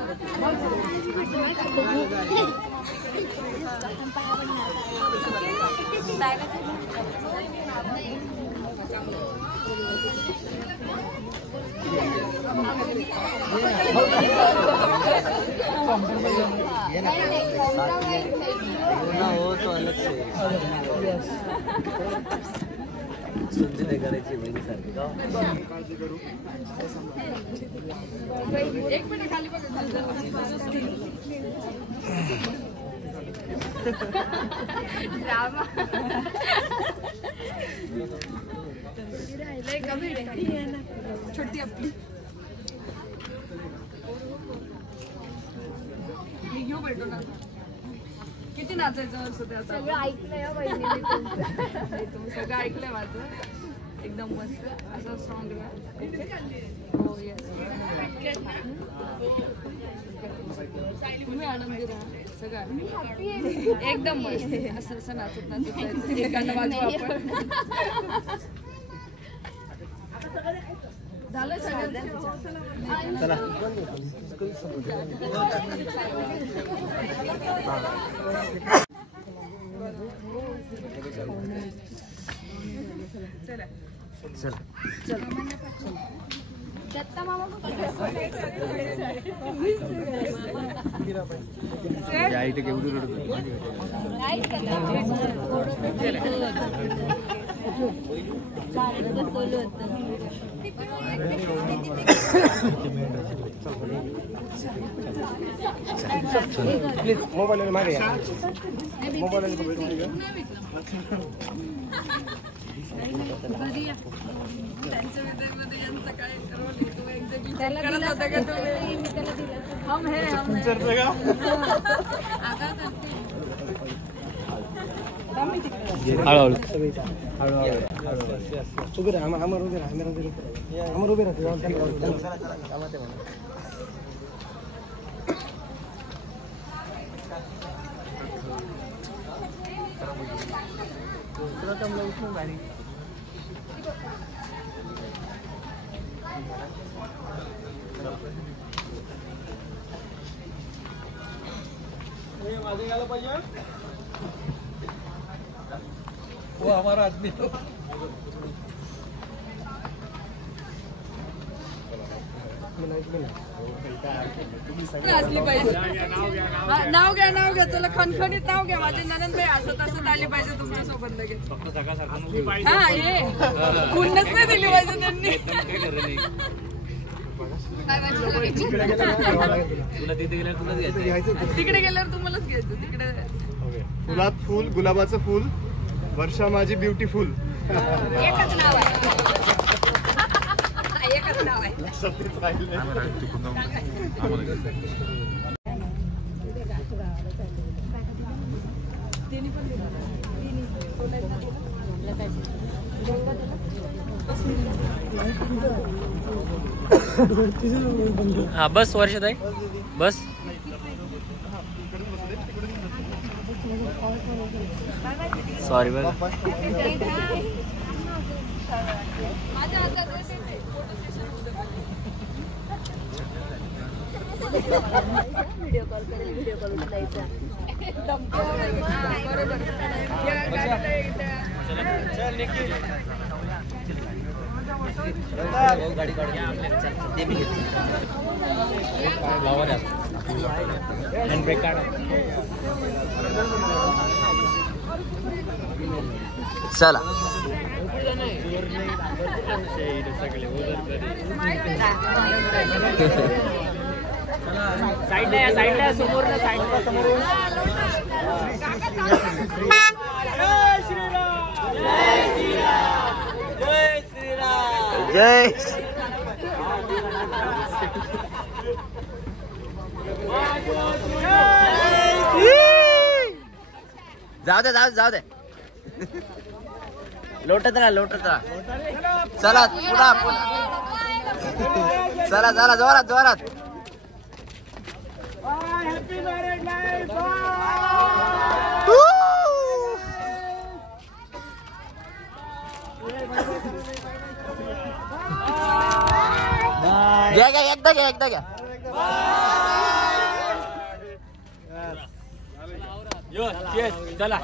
हो तो अलग से सुनती नाही करायची बहिणी सारखी एक मिनिट खाली बघा छोटी आपली घेऊ भेटो ना किती नाचायचं असं ते आता सगळं ऐकलंय तुम्ही सगळं ऐकलंय माझं एकदम मस्त असं सॉन्ग हो येस तुम्ही आनंदी राहा सगळं एकदम मस्त असं असं नाचत नाचत एक गाणं वाजवा आपण झालं सगळं चला चल दत्ता मामा प्लीज मोबाईल मागे या मोबाईल त्यांच्या विद्यामध्ये यांचं काय करत होता का तुम्ही हम है हळूहळू उभे राहा आम्हाला उभे राहा आम्हाला उभे राहते वो हमारा आदमी तो असली पाहिजे नाव घ्या चला खणखणीत नाव घ्या माझे ननंदबाई असत आले पाहिजे तुमच्या सोबत लगेच हा ये गुन्हाच नाही दिली पाहिजे त्यांनी तिकडे गेल्यावर तुम्हालाच घ्यायचं तिकडे फुलात फुल गुलाबाचं फुल वर्षा माझी ब्युटीफुल एकच नाव आहे एकच नाव आहे हा बस वर्षाताई बस सॉरी बघा व्हिडिओ कॉल करेल व्हिडिओ कॉल उचलायचा गाडी ते मी हँडब्रेक काढा चला साईडला या, साईडला समोर ना, साईडला समोरून. जय जाऊ दे जाऊ जाऊ दे. लोटत राहा लोटत राहा. चला पुन्हा चला चला जोरात जोरात. घ्या घ्या एकदा घ्या एकदा घ्या. चला